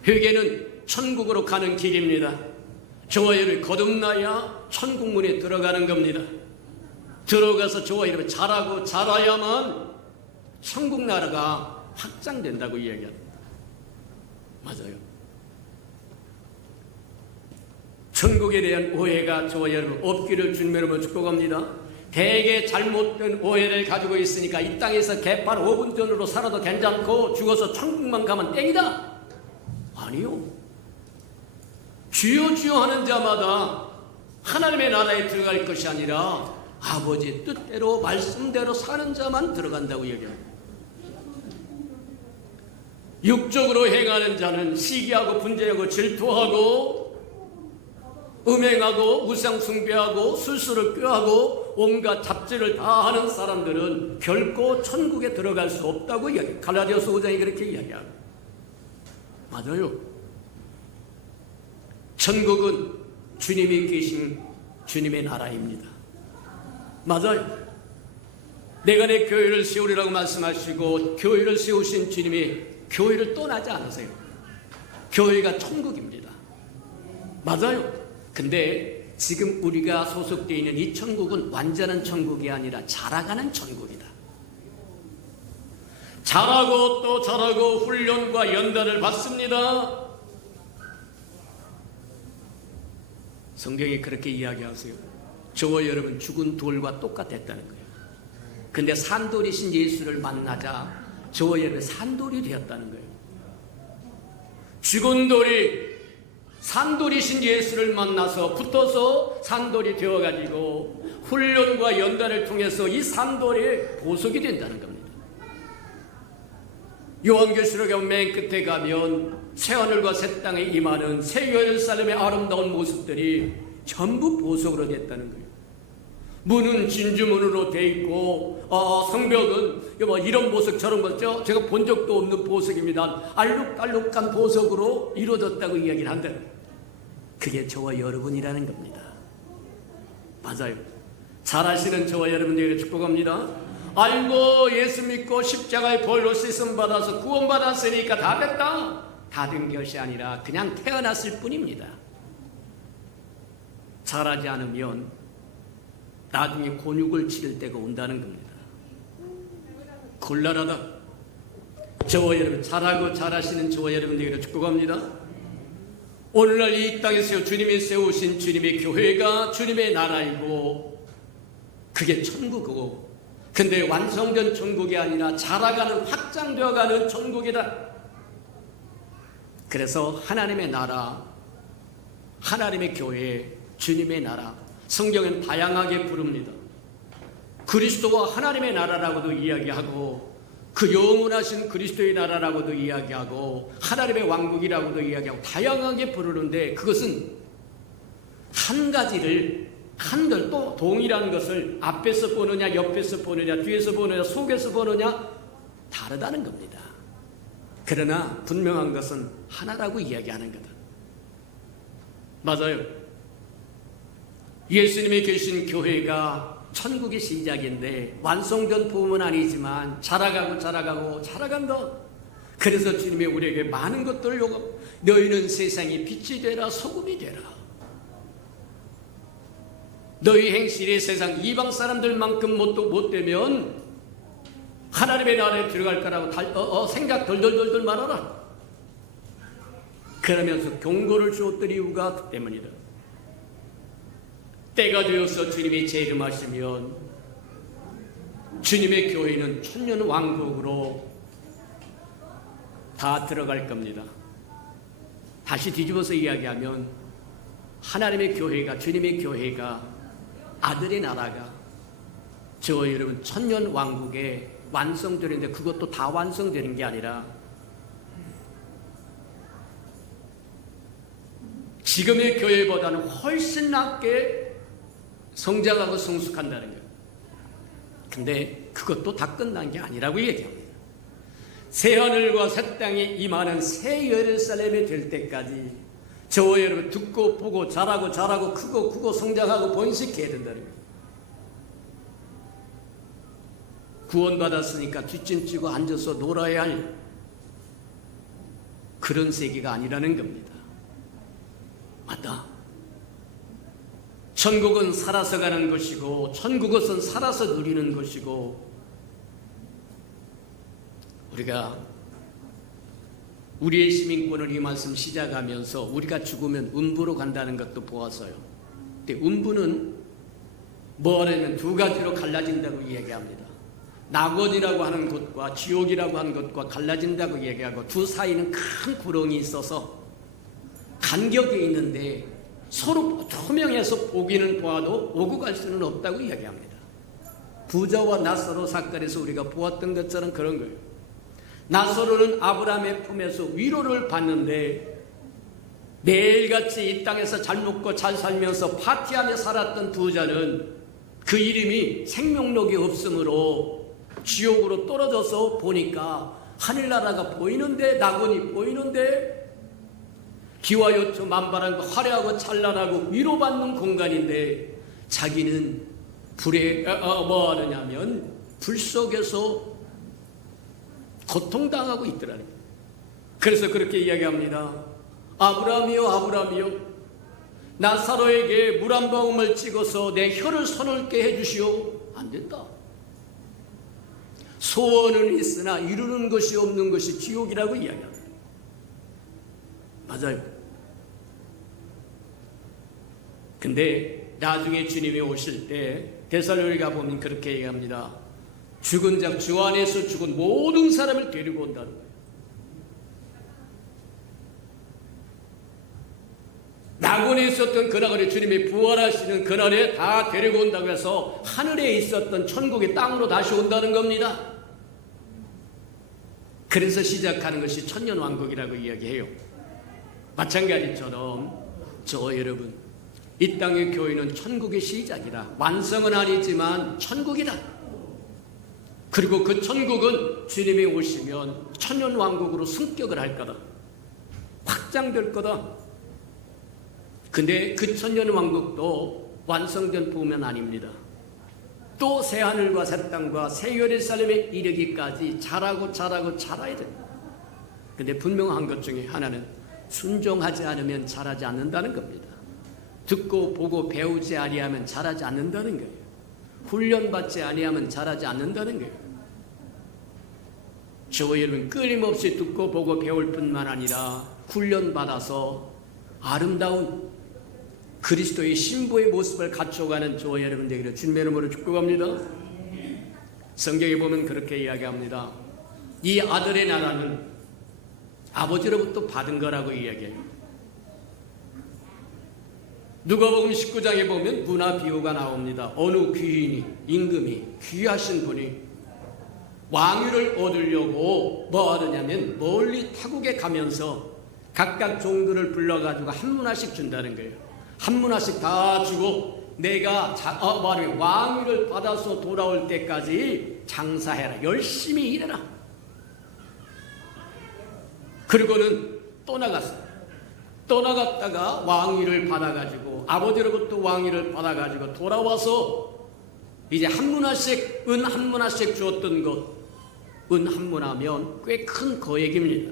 회개는 천국으로 가는 길입니다. 저와 여러분이 거듭나야 천국 문에 들어가는 겁니다. 들어가서 저와 여러분이 잘하고 잘해야만 천국 나라가 확장된다고 이야기합니다. 맞아요. 천국에 대한 오해가 저와 여러분 없기를 주님으로 축복합니다. 대개 잘못된 오해를 가지고 있으니까 이 땅에서 개판 5분 전으로 살아도 괜찮고 죽어서 천국만 가면 땡이다. 아니요. 주여 주여 하는 자마다 하나님의 나라에 들어갈 것이 아니라 아버지 뜻대로 말씀대로 사는 자만 들어간다고 얘기합니다. 육적으로 행하는 자는 시기하고 분쟁하고 질투하고 음행하고 우상숭배하고 술수를 꾀하고 온갖 잡지를 다 하는 사람들은 결코 천국에 들어갈 수 없다고 이야기해요. 갈라디아서 5장이 그렇게 이야기합니다. 맞아요. 천국은 주님이 계신 주님의 나라입니다. 맞아요. 내가 내 교회를 세우리라고 말씀하시고 교회를 세우신 주님이 교회를 떠나지 않으세요. 교회가 천국입니다. 맞아요. 근데 지금 우리가 소속되어 있는 이 천국은 완전한 천국이 아니라 자라가는 천국이다. 자라고 또 자라고 훈련과 연단을 받습니다. 성경이 그렇게 이야기하세요. 저와 여러분 죽은 돌과 똑같았다는 거예요. 근데 산돌이신 예수를 만나자 저와 여러분 산돌이 되었다는 거예요. 죽은 돌이 산돌이신 예수를 만나서 붙어서 산돌이 되어가지고 훈련과 연단을 통해서 이 산돌이 보석이 된다는 겁니다. 요한계시록 맨 끝에 가면 새하늘과 새 땅에 임하는 새 예루살렘의 아름다운 모습들이 전부 보석으로 됐다는 거예요. 문은 진주문으로 돼 있고 성벽은 뭐 이런 보석 저런 거죠. 제가 본 적도 없는 보석입니다. 알록달록한 보석으로 이루어졌다고 이야기를 한다. 그게 저와 여러분이라는 겁니다. 맞아요. 잘하시는 저와 여러분들에게 축복합니다. 알고 예수 믿고 십자가의 벌로 씻음 받아서 구원 받았으니까 다 됐다. 다 된 것이 아니라 그냥 태어났을 뿐입니다. 잘하지 않으면 나중에 곤욕을 치를 때가 온다는 겁니다. 곤란하다. 저와 여러분 잘하고 잘하시는 저와 여러분들에게 축복합니다. 오늘날 이 땅에서 주님이 세우신 주님의 교회가 주님의 나라이고 그게 천국이고, 근데 완성된 천국이 아니라 자라가는 확장되어가는 천국이다. 그래서 하나님의 나라, 하나님의 교회, 주님의 나라, 성경은 다양하게 부릅니다. 그리스도와 하나님의 나라라고도 이야기하고 그 영원하신 그리스도의 나라라고도 이야기하고 하나님의 왕국이라고도 이야기하고 다양하게 부르는데 그것은 한 가지를 한글 또 동일한 것을 앞에서 보느냐 옆에서 보느냐 뒤에서 보느냐 속에서 보느냐 다르다는 겁니다. 그러나 분명한 것은 하나라고 이야기하는 거다. 맞아요. 예수님이 계신 교회가 천국의 시작인데 완성된 부분은 아니지만 자라가고 자라가고 자라간다. 그래서 주님이 우리에게 많은 것들을 요구. 너희는 세상의 빛이 되라 소금이 되라. 너희 행실이 세상 이방 사람들만큼 못 되면 하나님의 나라에 들어갈 거라고 생각 덜덜덜덜 말아라. 그러면서 경고를 주었던 이유가 그 때문이다. 때가 되어서 주님이 재림하시면 주님의 교회는 천년 왕국으로 다 들어갈 겁니다. 다시 뒤집어서 이야기하면 하나님의 교회가, 주님의 교회가, 아들의 나라가 저와 여러분 천년 왕국에 완성되는데 그것도 다 완성되는 게 아니라 지금의 교회보다는 훨씬 낮게 성장하고 성숙한다는 거예요. 근데 그것도 다 끝난 게 아니라고 얘기합니다. 새하늘과 새 땅이 임하는 새 예루살렘이 될 때까지 저와 여러분 듣고 보고 자라고 크고 크고 성장하고 번식해야 된다는 거예요. 구원받았으니까 뒷짐지고 앉아서 놀아야 할 그런 세계가 아니라는 겁니다. 맞다. 천국은 살아서 가는 것이고 천국은 살아서 누리는 것이고, 우리가 우리의 시민권을 이 말씀 시작하면서 우리가 죽으면 음부로 간다는 것도 보았어요. 근데 음부는 뭐냐면 두 가지로 갈라진다고 이야기합니다. 낙원이라고 하는 것과 지옥이라고 하는 것과 갈라진다고 얘기하고, 두 사이는 큰 구렁이 있어서 간격이 있는데 서로 투명해서 보기는 보아도 오고 갈 수는 없다고 이야기합니다. 부자와 나사로 사건에서 우리가 보았던 것처럼 그런 거예요. 나사로는 아브라함의 품에서 위로를 받는데 매일같이 이 땅에서 잘 먹고 잘 살면서 파티하며 살았던 부자는 그 이름이 생명력이 없으므로 지옥으로 떨어져서 보니까 하늘나라가 보이는데, 낙원이 보이는데, 기와 요트 만발한 화려하고 찬란하고 위로받는 공간인데 자기는 불에 뭐 하느냐면 불 속에서 고통당하고 있더라는 거예요. 그래서 그렇게 이야기합니다. 아브라함이여 아브라함이여, 나사로에게 물 한 방울을 찍어서 내 혀를 서늘게 해주시오. 안 된다. 소원은 있으나 이루는 것이 없는 것이 지옥이라고 이야기합니다. 맞아요. 근데 나중에 주님이 오실 때 데살로니가 보면 그렇게 얘기합니다. 죽은 자, 주 안에서 죽은 모든 사람을 데리고 온다는 거예요. 낙원에 있었던 그날에 주님이 부활하시는 그날에 다 데리고 온다고 해서 하늘에 있었던 천국의 땅으로 다시 온다는 겁니다. 그래서 시작하는 것이 천년왕국이라고 이야기해요. 마찬가지처럼 저 여러분, 이 땅의 교회는 천국의 시작이다. 완성은 아니지만 천국이다. 그리고 그 천국은 주님이 오시면 천년왕국으로 승격을 할 거다. 확장될 거다. 근데 그 천년왕국도 완성된 부분 아닙니다. 또 새하늘과 새 땅과 새 예루살렘에 이르기까지 자라고 자라야 된다. 근데 분명한 것 중에 하나는 순종하지 않으면 자라지 않는다는 겁니다. 듣고 보고 배우지 아니하면 자라지 않는다는 거예요. 훈련받지 아니하면 자라지 않는다는 거예요. 저와 여러분 끊임없이 듣고 보고 배울 뿐만 아니라 훈련받아서 아름다운 그리스도의 신부의 모습을 갖춰가는 저와 여러분 되기를 주님의 이름으로 축복합니다. 성경에 보면 그렇게 이야기합니다. 이 아들의 나라는 아버지로부터 받은 거라고 이야기해요. 누가복음 19장에 보면 부나 비유가 나옵니다. 어느 귀인이, 임금이, 귀하신 분이 왕위를 얻으려고 뭐 하느냐면 멀리 타국에 가면서 각각 종들을 불러가지고 한 문화씩 준다는 거예요. 한 문화씩 다 주고 내가 왕위를 받아서 돌아올 때까지 장사해라. 열심히 일해라. 그리고는 떠나갔다가 왕위를 받아가지고 아버지로부터 왕위를 받아가지고 돌아와서 이제 한 문화씩 은 한 문화씩 주었던 것, 은 한 문화면 꽤 큰 거액입니다.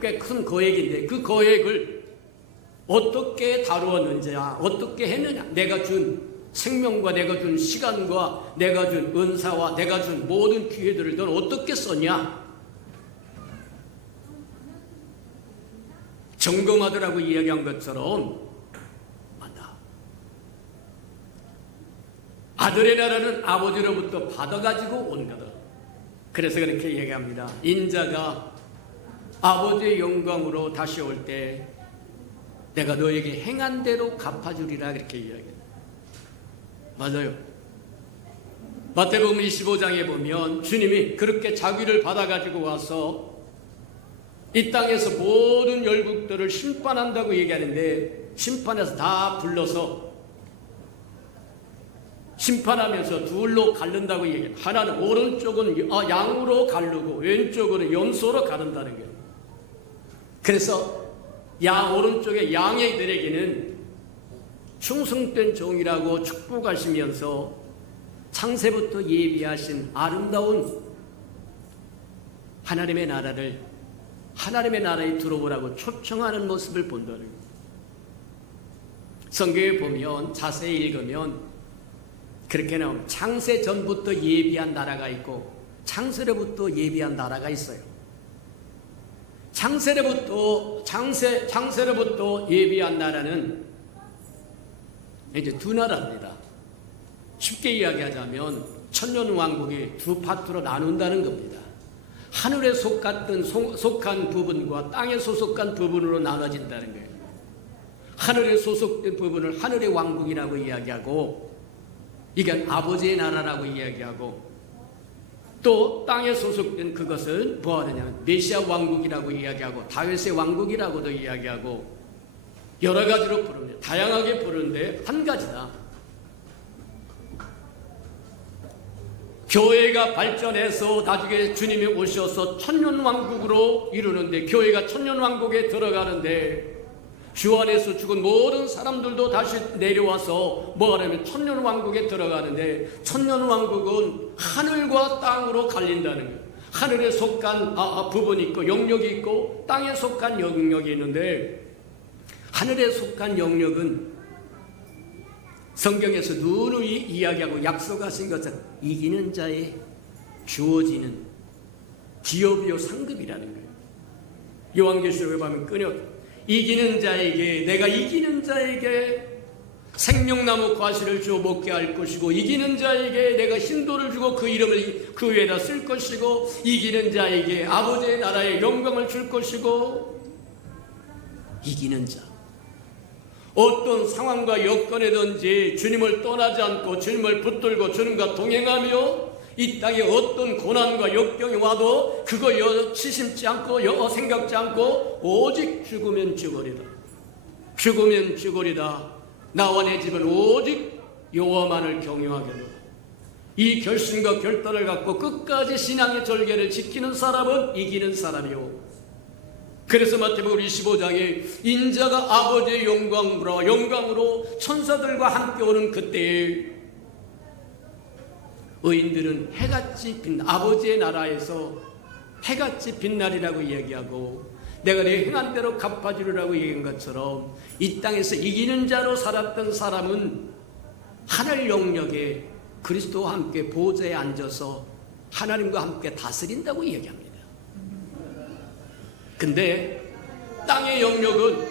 꽤 큰 거액인데 그 거액을 어떻게 다루었는지야, 어떻게 했느냐, 내가 준 생명과 내가 준 시간과 내가 준 은사와 내가 준 모든 기회들을 넌 어떻게 썼냐, 점검하더라고 이야기한 것처럼 맞다. 아들의 나라는 아버지로부터 받아가지고 온 거다. 그래서 그렇게 얘기합니다. 인자가 아버지의 영광으로 다시 올 때 내가 너에게 행한 대로 갚아주리라 그렇게 이야기해요. 맞아요. 마태복음 25장에 보면 주님이 그렇게 자귀를 받아가지고 와서 이 땅에서 모든 열국들을 심판한다고 얘기하는데 심판해서 다 불러서 심판하면서 둘로 갈른다고 얘기해요. 하나는 오른쪽은 양으로 가르고 왼쪽으로 염소로 가른다는 거예요. 그래서 오른쪽의 양의들에게는 충성된 종이라고 축복하시면서 창세부터 예비하신 아름다운 하나님의 나라에 들어오라고 초청하는 모습을 본다는 거예요. 성경에 보면 자세히 읽으면 그렇게 나오면 창세 전부터 예비한 나라가 있고 창세로부터 예비한 나라가 있어요. 창세로부터 예비한 나라는 이제 두 나라입니다. 쉽게 이야기하자면 천년왕국이 두 파트로 나눈다는 겁니다. 하늘에 속한 부분과 땅에 소속한 부분으로 나눠진다는 거예요. 하늘에 소속된 부분을 하늘의 왕국이라고 이야기하고, 이게 아버지의 나라라고 이야기하고, 또 땅에 소속된 그것은 뭐 하느냐, 메시아 왕국이라고 이야기하고, 다윗의 왕국이라고도 이야기하고, 여러 가지로 부릅니다. 다양하게 부르는데 한 가지다. 교회가 발전해서 나중에 주님이 오셔서 천년왕국으로 이루는데, 교회가 천년왕국에 들어가는데 주 안에서 죽은 모든 사람들도 다시 내려와서 뭐 하냐면 천년왕국에 들어가는데, 천년왕국은 하늘과 땅으로 갈린다는 거예요. 하늘에 속한 부분이 있고 영역이 있고 땅에 속한 영역이 있는데, 하늘에 속한 영역은 성경에서 누누이 이야기하고 약속하신 것은 이기는 자에 주어지는 기업이요 상급이라는 거예요. 요한계시록에 보면 내가 이기는 자에게 생명나무 과실을 주어 먹게 할 것이고, 이기는 자에게 내가 흰돌을 주고 그 이름을 그 위에다 쓸 것이고, 이기는 자에게 아버지의 나라의 영광을 줄 것이고. 이기는 자, 어떤 상황과 여건이든지 주님을 떠나지 않고 주님을 붙들고 주님과 동행하며 이 땅에 어떤 고난과 역경이 와도 그거 치심지 않고 생각지 않고 오직 죽으면 죽으리다. 죽으면 죽으리다. 나와 내 집은 오직 여호와만을 경영하겠노라. 이 결심과 결단을 갖고 끝까지 신앙의 절개를 지키는 사람은 이기는 사람이요. 그래서 마태복음 25장에 인자가 아버지의 영광으로 천사들과 함께 오는 그때에 의인들은 해같이 아버지의 나라에서 해같이 빛나리라고 이야기하고, 내가 내 행한 대로 갚아주리라고 얘기한 것처럼 이 땅에서 이기는 자로 살았던 사람은 하늘 영역에 그리스도와 함께 보좌에 앉아서 하나님과 함께 다스린다고 이야기합니다. 근데 땅의 영역은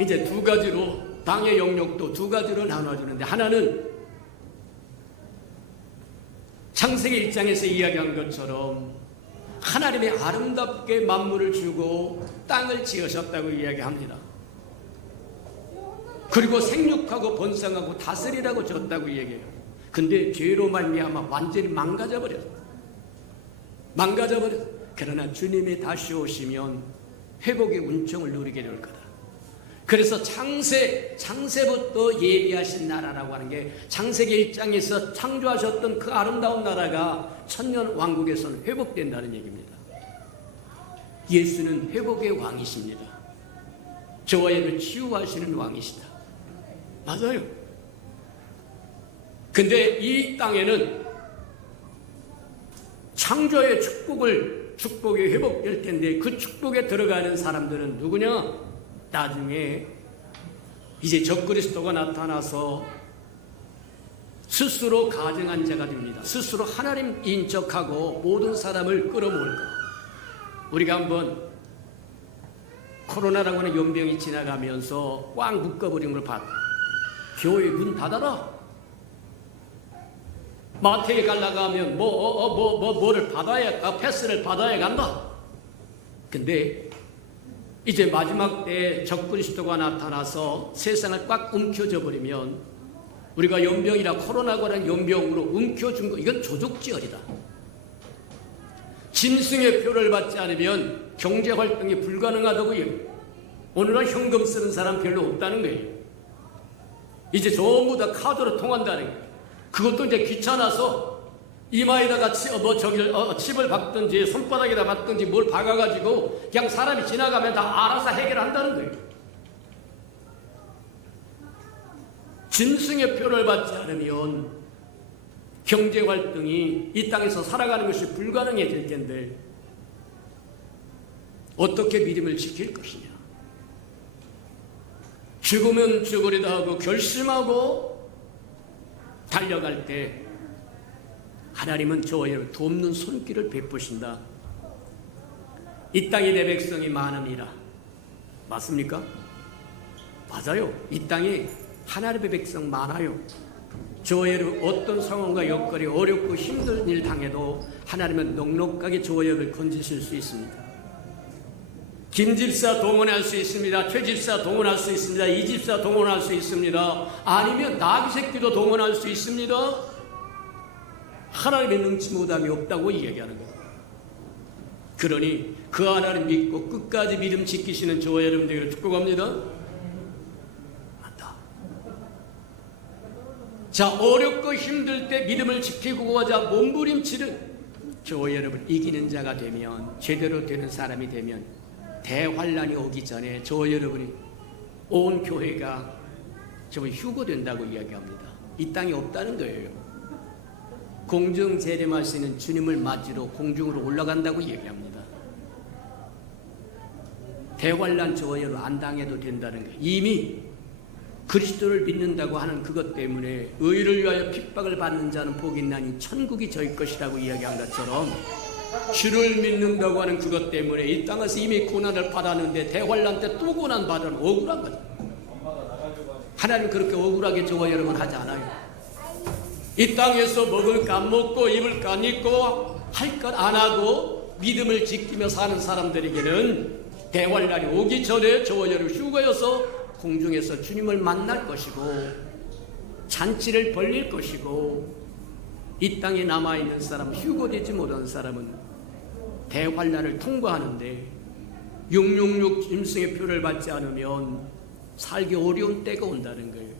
이제 두 가지로, 땅의 영역도 두 가지로 나눠주는데, 하나는 창세기 1장에서 이야기한 것처럼 하나님이 아름답게 만물을 주고 땅을 지으셨다고 이야기합니다. 그리고 생육하고 번성하고 다스리라고 줬다고 얘기해요. 근데 죄로 말미암아 완전히 망가져버렸어요. 그러나 주님이 다시 오시면 회복의 운총을 누리게 될 거다. 그래서 창세부터 예비하신 나라라고 하는 게, 창세기 1장에서 창조하셨던 그 아름다운 나라가 천년 왕국에서는 회복된다는 얘기입니다. 예수는 회복의 왕이십니다. 저와 얘를 치유하시는 왕이시다. 맞아요. 근데 이 땅에는 창조의 축복이 회복될 텐데, 그 축복에 들어가는 사람들은 누구냐? 나중에 이제 적그리스도가 나타나서 스스로 가증한 자가 됩니다. 스스로 하나님 인척하고 모든 사람을 끌어모을 것. 우리가 한번 코로나라고 하는 연병이 지나가면서 꽉 묶어버린 걸 봤다. 교회 문 닫아라. 마트에 가려면 뭐를 받아야, 패스를 받아야 간다. 근데 이제 마지막 때 적그리스도가 나타나서 세상을 꽉 움켜져 버리면, 우리가 연병이라 코로나고 하는 연병으로 움켜준 거, 이건 조족지혈이다. 짐승의 표를 받지 않으면 경제활동이 불가능하다고 해요. 오늘은 현금 쓰는 사람 별로 없다는 거예요. 이제 전부 다 카드로 통한다는 거예요. 그것도 이제 귀찮아서 이마에다가 칩을 박든지 손바닥에다 박든지 뭘 박아가지고 그냥 사람이 지나가면 다 알아서 해결한다는 거예요. 짐승의 표를 받지 않으면 경제 활동이 이 땅에서 살아가는 것이 불가능해질 텐데 어떻게 믿음을 지킬 것이냐. 죽으면 죽으리다 하고 결심하고 달려갈 때 하나님은 저와 여러분 돕는 손길을 베푸신다. 이 땅에 내 백성이 많음이라. 맞습니까? 맞아요. 이 땅에 하나님의 백성 많아요. 저와 여러분 어떤 상황과 여건이 어렵고 힘든 일 당해도 하나님은 넉넉하게 저와 여러분을 건지실 수 있습니다. 김집사 동원할 수 있습니다. 최집사 동원할 수 있습니다. 이집사 동원할 수 있습니다. 아니면 나귀 새끼도 동원할 수 있습니다. 하나님의 능치 못함이 없다고 이야기하는 거예요. 그러니 그 하나님 믿고 끝까지 믿음 지키시는 저와 여러분들에게 축복합니다. 맞다. 자, 어렵고 힘들 때 믿음을 지키고 가자 몸부림치는 저와 여러분 이기는 자가 되면, 제대로 되는 사람이 되면 대환란이 오기 전에 저와 여러분이 온 교회가 정말 휴거된다고 이야기합니다. 이 땅에 없다는 거예요. 공중 재림하시는 주님을 맞이로 공중으로 올라간다고 얘기합니다. 대환란 저와 여러분 안 당해도 된다는 거예요. 이미 그리스도를 믿는다고 하는 그것 때문에 의를 위하여 핍박을 받는 자는 복이 있나니 천국이 저희 것이라고 이야기한 것처럼 주를 믿는다고 하는 그것 때문에 이 땅에서 이미 고난을 받았는데 대환란 때 또 고난 받으면 억울한 거죠. 하나님 그렇게 억울하게 저와 여러분 하지 않아요. 이 땅에서 먹을 것 안 먹고 입을 것 안 입고 할 것 안 하고 믿음을 지키며 사는 사람들에게는 대환란이 오기 전에 저와 여러분 휴거여서 공중에서 주님을 만날 것이고 잔치를 벌릴 것이고, 이 땅에 남아있는 사람, 휴거되지 못한 사람은 대환란을 통과하는데 666 짐승의 표를 받지 않으면 살기 어려운 때가 온다는 거예요.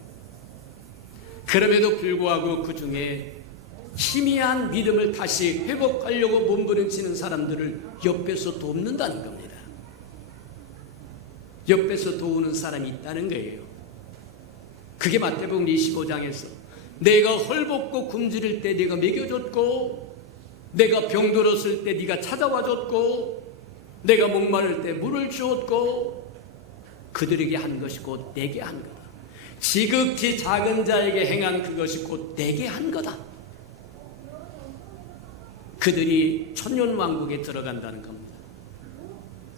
그럼에도 불구하고 그 중에 희미한 믿음을 다시 회복하려고 몸부림치는 사람들을 옆에서 돕는다는 겁니다. 옆에서 도우는 사람이 있다는 거예요. 그게 마태복음 25장에서 내가 헐벗고 굶주릴 때 네가 먹여줬고, 내가 병들었을 때 네가 찾아와줬고, 내가 목마를 때 물을 주었고, 그들에게 한 것이 곧 내게 한 거다. 지극히 작은 자에게 행한 그것이 곧 내게 한 거다. 그들이 천년왕국에 들어간다는 겁니다.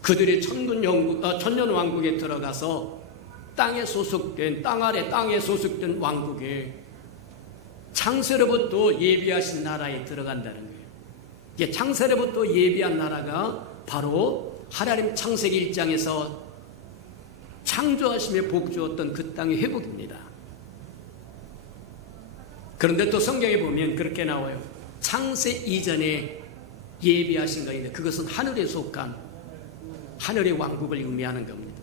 그들이 천년왕국에 들어가서 땅에 소속된, 땅 아래 땅에 소속된 왕국에 창세로부터 예비하신 나라에 들어간다는 거예요. 이게 창세로부터 예비한 나라가 바로 하나님 창세기 1장에서 창조하시며 복 주었던 그 땅의 회복입니다. 그런데 또 성경에 보면 그렇게 나와요. 창세 이전에 예비하신 것인데 그것은 하늘에 속한 하늘의 왕국을 의미하는 겁니다.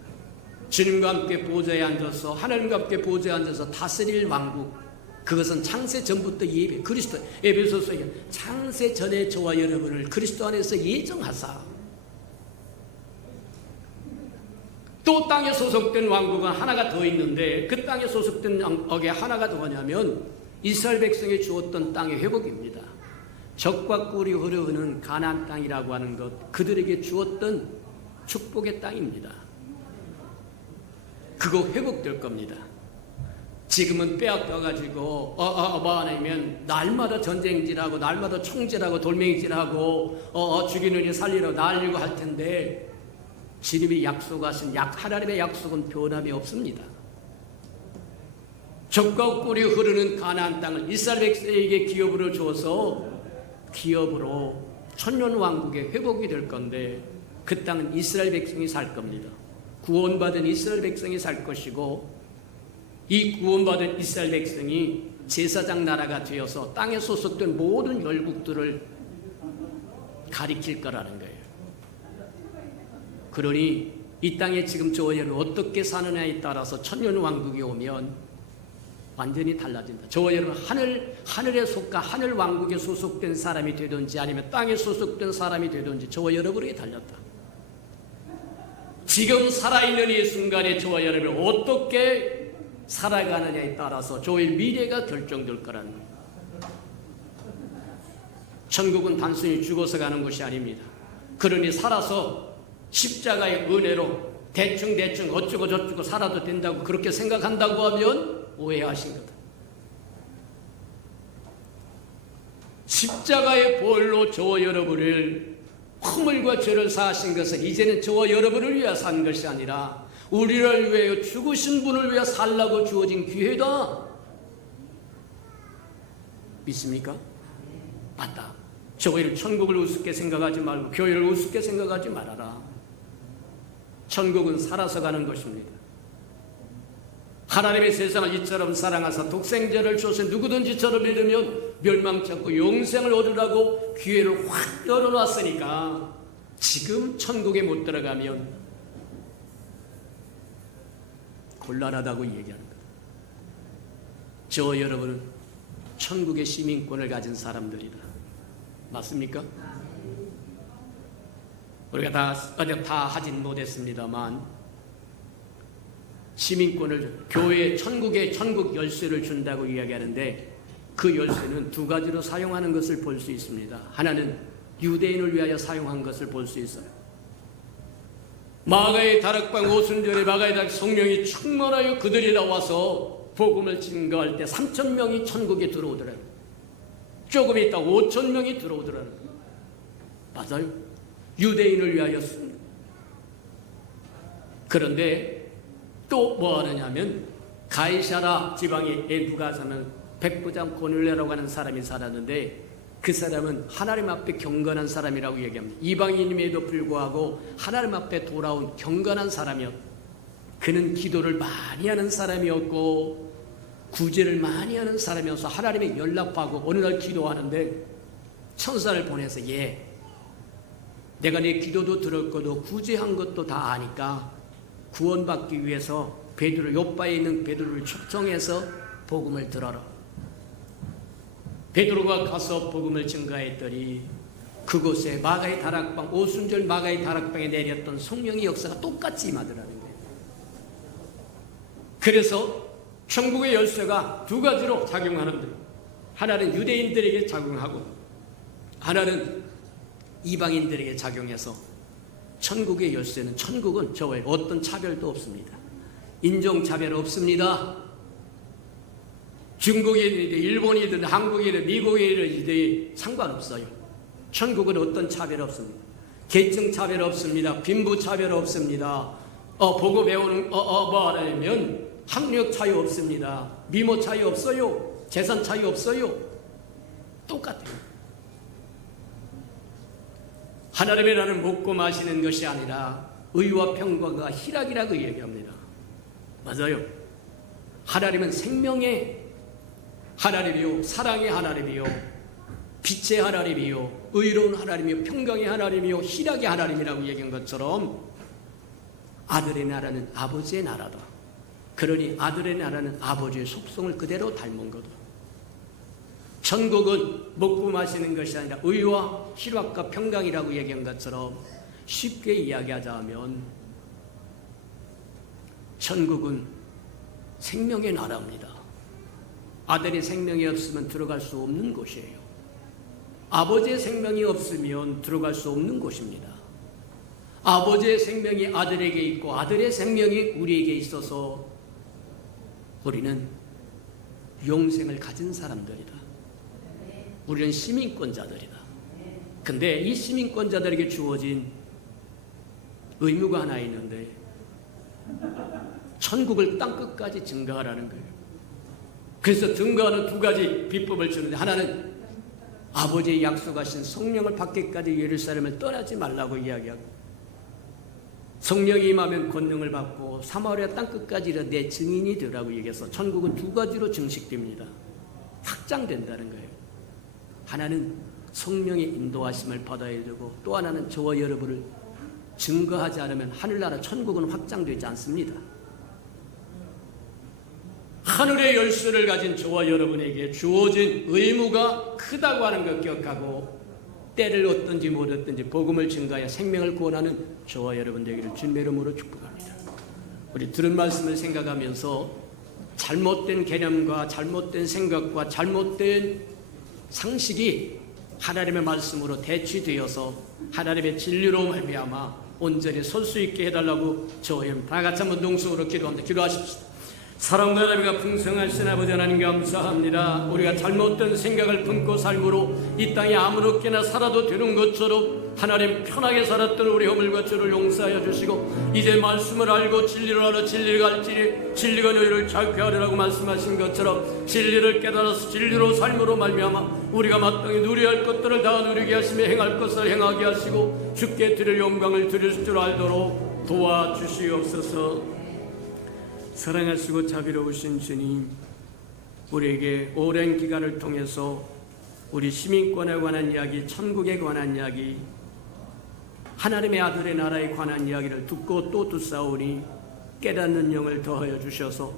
주님과 함께 보좌에 앉아서, 하나님과 함께 보좌에 앉아서 다스릴 왕국, 그것은 창세 전부터 예비, 그리스도, 에베소서에 창세 전에 저와 여러분을 그리스도 안에서 예정하사, 또 땅에 소속된 왕국은 하나가 더 있는데 그 땅에 소속된 왕국에 하나가 더 뭐냐면 이스라엘 백성이 주었던 땅의 회복입니다. 젖과 꿀이 흐르는 가나안 땅이라고 하는 것, 그들에게 주었던 축복의 땅입니다. 그거 회복될 겁니다. 지금은 빼앗겨가지고 아니면 날마다 전쟁질하고 날마다 총질하고 돌멩이질하고 죽이느니 살리러 날리고 할 텐데, 주님이 약속하신 하나님의 약속은 변함이 없습니다. 젖과 꿀이 흐르는 가나안 땅을 이스라엘 백성에게 기업으로 줘서 기업으로 천년왕국의 회복이 될 건데, 그 땅은 이스라엘 백성이 살 겁니다. 구원받은 이스라엘 백성이 살 것이고, 이 구원받은 이스라엘 백성이 제사장 나라가 되어서 땅에 소속된 모든 열국들을 가리킬 거라는 거예요. 그러니 이 땅에 지금 저와 여러분 어떻게 사느냐에 따라서 천년왕국이 오면 완전히 달라진다. 저와 여러분 하늘에 속한 하늘 왕국에 소속된 사람이 되든지 아니면 땅에 소속된 사람이 되든지 저와 여러분에게 달렸다. 지금 살아있는 이 순간에 저와 여러분이 어떻게 살아가느냐에 따라서 저의 미래가 결정될 거라는 거예요. 천국은 단순히 죽어서 가는 것이 아닙니다. 그러니 살아서 십자가의 은혜로 대충 어쩌고 저쩌고 살아도 된다고 그렇게 생각한다고 하면 오해하신 거다. 십자가의 보혈로 저와 여러분을 허물과 죄를 사하신 것은 이제는 저와 여러분을 위해 산 것이 아니라 우리를 위하여 죽으신 분을 위해 살라고 주어진 기회다. 믿습니까? 맞다. 저희를 천국을 우습게 생각하지 말고 교회를 우습게 생각하지 말아라. 천국은 살아서 가는 것입니다. 하나님의 세상을 이처럼 사랑하사 독생자를 주셔서 누구든지 저를 믿으면 멸망치 않고 영생을 얻으라고 기회를 확 열어놨으니까 지금 천국에 못 들어가면 곤란하다고 얘기하는 거예요. 저 여러분은 천국의 시민권을 가진 사람들이다. 맞습니까? 우리가 다 하진 못했습니다만 시민권을 교회 천국에 천국 열쇠를 준다고 이야기하는데 그 열쇠는 두 가지로 사용하는 것을 볼 수 있습니다. 하나는 유대인을 위하여 사용한 것을 볼 수 있어요. 마가의 다락방 오순절에 마가의 다락 성령이 충만하여 그들이 나와서 복음을 증거할 때 3,000명이 천국에 들어오더라고요. 조금 있다 5,000명이 들어오더라고요. 맞아요. 유대인을 위하였습니다. 그런데 또 뭐 하느냐면 가이사라 지방에 누가 사는 백부장 고넬료라고 하는 사람이 살았는데 그 사람은 하나님 앞에 경건한 사람이라고 얘기합니다. 이방인임에도 불구하고 하나님 앞에 돌아온 경건한 사람이었고 그는 기도를 많이 하는 사람이었고 구제를 많이 하는 사람이어서 하나님에 연락하고 어느 날 기도하는데 천사를 보내서 내가 내 기도도 들었고도 구제한 것도 다 아니까 구원받기 위해서 베드로 요바에 있는 베드로를 초청해서 복음을 들어라. 베드로가 가서 복음을 증거했더니 그곳에 마가의 다락방 오순절 마가의 다락방에 내렸던 성령의 역사가 똑같이 임하더라는 거예요. 그래서 천국의 열쇠가 두 가지로 작용하는데 하나는 유대인들에게 작용하고 하나는 이방인들에게 작용해서 천국의 열쇠는 천국은 저와의 어떤 차별도 없습니다. 인종차별 없습니다. 중국인이든 일본이든 한국인이든 미국인이든 상관없어요. 천국은 어떤 차별 없습니다. 계층 차별 없습니다. 빈부 차별 없습니다. 보고 배우는 뭐 하냐면 학력 차이 없습니다. 미모 차이 없어요. 재산 차이 없어요. 똑같아요. 하나님의 나라는 먹고 마시는 것이 아니라 의와 평강과 희락이라고 얘기합니다. 맞아요. 하나님은 생명의 하나님이요 사랑의 하나님이요 빛의 하나님이요 의로운 하나님이요 평강의 하나님이요 희락의 하나님이라고 얘기한 것처럼 아들의 나라는 아버지의 나라다. 그러니 아들의 나라는 아버지의 속성을 그대로 닮은 거다. 천국은 먹고 마시는 것이 아니라 의와 희락과 평강이라고 얘기한 것처럼 쉽게 이야기하자면 천국은 생명의 나라입니다. 아들의 생명이 없으면 들어갈 수 없는 곳이에요. 아버지의 생명이 없으면 들어갈 수 없는 곳입니다. 아버지의 생명이 아들에게 있고 아들의 생명이 우리에게 있어서 우리는 영생을 가진 사람들이다. 우리는 시민권자들이다. 근데 이 시민권자들에게 주어진 의무가 하나 있는데 천국을 땅끝까지 증거하라는 거예요. 그래서 증거하는 두 가지 비법을 주는데 하나는 아버지의 약속하신 성령을 받기까지 예루살렘을 떠나지 말라고 이야기하고 성령이 임하면 권능을 받고 사마리아 땅끝까지 이르러 내 증인이 되라고 얘기해서 천국은 두 가지로 증식됩니다. 확장된다는 거예요. 하나는 성령의 인도하심을 받아야 되고 또 하나는 저와 여러분을 증거하지 않으면 하늘나라 천국은 확장되지 않습니다. 하늘의 열쇠를 가진 저와 여러분에게 주어진 의무가 크다고 하는 것 기억하고 때를 얻든지 못 얻든지 복음을 증가하여 생명을 구원하는 저와 여러분 되기를 주님의 이름으로 축복합니다. 우리 들은 말씀을 생각하면서 잘못된 개념과 잘못된 생각과 잘못된 상식이 하나님의 말씀으로 대치되어서 하나님의 진리로 말미암아 온전히 설 수 있게 해달라고 저와 여러분 다 같이 한번 동성으로 기도합니다. 기도하십시다. 사랑과 나비가 풍성하신 아버지 하나님 감사합니다. 우리가 잘못된 생각을 품고 삶으로 이 땅에 아무렇게나 살아도 되는 것처럼 하나님 편하게 살았던 우리 허물과 죄를 용서하여 주시고 이제 말씀을 알고 진리를 알아 진리를 갈지니 진리가 너희를 자유케 하리라고 말씀하신 것처럼 진리를 깨달아서 진리로 삶으로 말미암아 우리가 마땅히 누려야 할 것들을 다 누리게 하시며 행할 것을 행하게 하시고 주께 드릴 영광을 드릴 줄 알도록 도와주시옵소서. 사랑하시고 자비로우신 주님, 우리에게 오랜 기간을 통해서 우리 시민권에 관한 이야기, 천국에 관한 이야기, 하나님의 아들의 나라에 관한 이야기를 듣고 또 듣사오니 깨닫는 영을 더하여 주셔서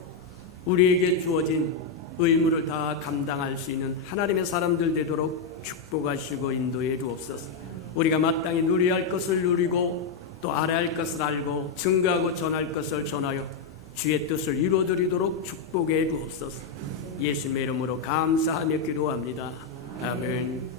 우리에게 주어진 의무를 다 감당할 수 있는 하나님의 사람들 되도록 축복하시고 인도해 주옵소서. 우리가 마땅히 누려야 할 것을 누리고 또 알아야 할 것을 알고 증거하고 전할 것을 전하여 주의 뜻을 이루어드리도록 축복해 주옵소서. 예수님의 이름으로 감사하며 기도합니다. 아멘.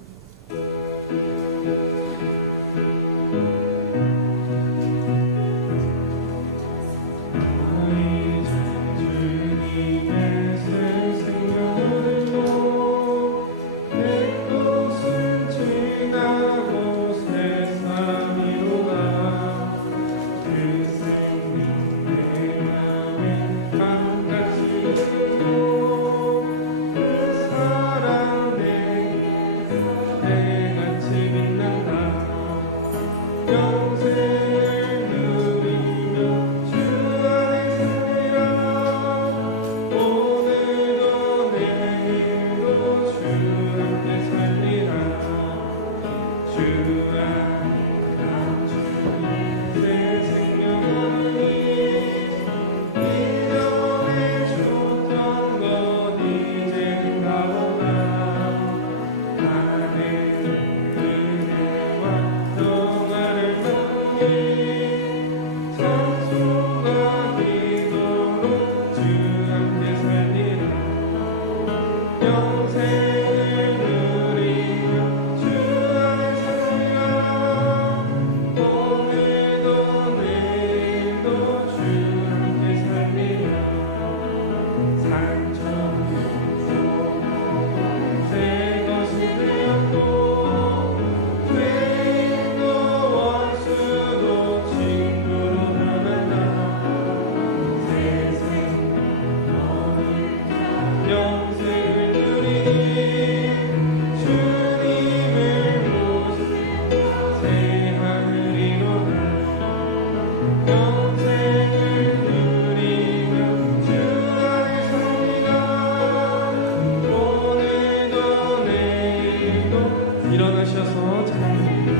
일어나셔서 찬양합니다.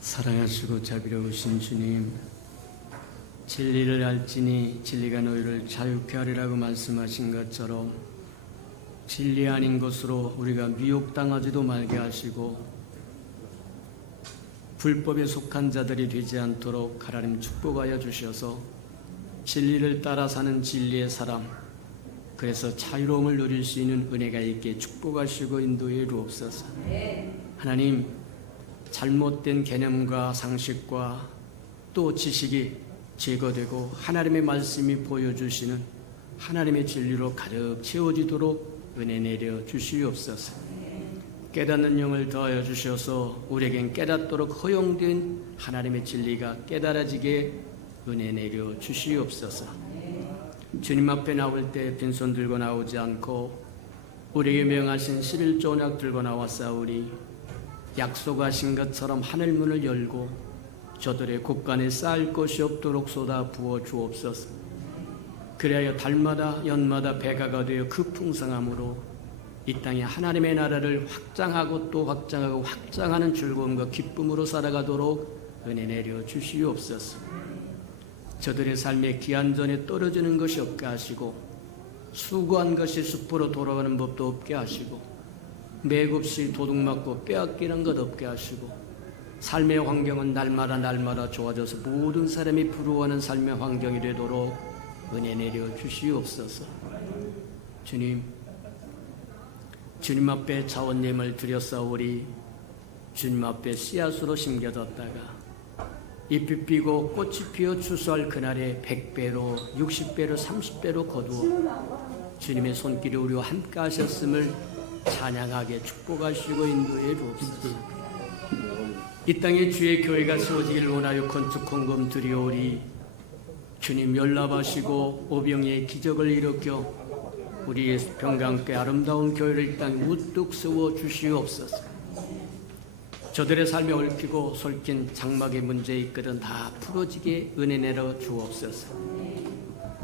사랑하시고 자비로우신 주님, 진리를 알지니 진리가 너희를 자유케 하리라고 말씀하신 것처럼 진리 아닌 것으로 우리가 미혹당하지도 말게 하시고 불법에 속한 자들이 되지 않도록 하나님 축복하여 주셔서 진리를 따라 사는 진리의 사람, 그래서 자유로움을 누릴 수 있는 은혜가 있게 축복하시고 인도해 주옵소서. 하나님, 잘못된 개념과 상식과 또 지식이 제거되고 하나님의 말씀이 보여주시는 하나님의 진리로 가득 채워지도록 은혜 내려 주시옵소서. 깨닫는 영을 더하여 주셔서 우리에겐 깨닫도록 허용된 하나님의 진리가 깨달아지게 은혜 내려 주시옵소서. 주님 앞에 나올 때 빈손 들고 나오지 않고 우리에게 명하신 11조 언약 들고 나왔사오니 약속하신 것처럼 하늘 문을 열고 저들의 곳간에 쌓일 것이 없도록 쏟아 부어 주옵소서. 그리하여 달마다 연마다 배가가 되어 그 풍성함으로 이 땅에 하나님의 나라를 확장하고 또 확장하고 확장하는 즐거움과 기쁨으로 살아가도록 은혜 내려 주시옵소서. 저들의 삶에 기한전에 떨어지는 것이 없게 하시고 수고한 것이 숲으로 돌아가는 법도 없게 하시고 맥없이 도둑맞고 빼앗기는 것 없게 하시고 삶의 환경은 날마다 좋아져서 모든 사람이 부러워하는 삶의 환경이 되도록 은혜 내려 주시옵소서. 주님 앞에 자원님을 드렸사오리. 주님 앞에 씨앗으로 심겨졌다가 잎이 피고 꽃이 피어 추수할 그날에 100배로 60배로 30배로 거두어 주님의 손길이 우리와 함께 하셨음을 찬양하게 축복하시고 인도해 주옵소서. 이 땅에 주의 교회가 세워지길 원하여 건축 헌금 드리오리. 주님 연락하시고 오병이의 기적을 일으켜 우리의 평강께 아름다운 교회를 이 땅에 우뚝 세워 주시옵소서. 저들의 삶에 얽히고 설킨 장막의 문제에 있거든 다 풀어지게 은혜 내려 주옵소서.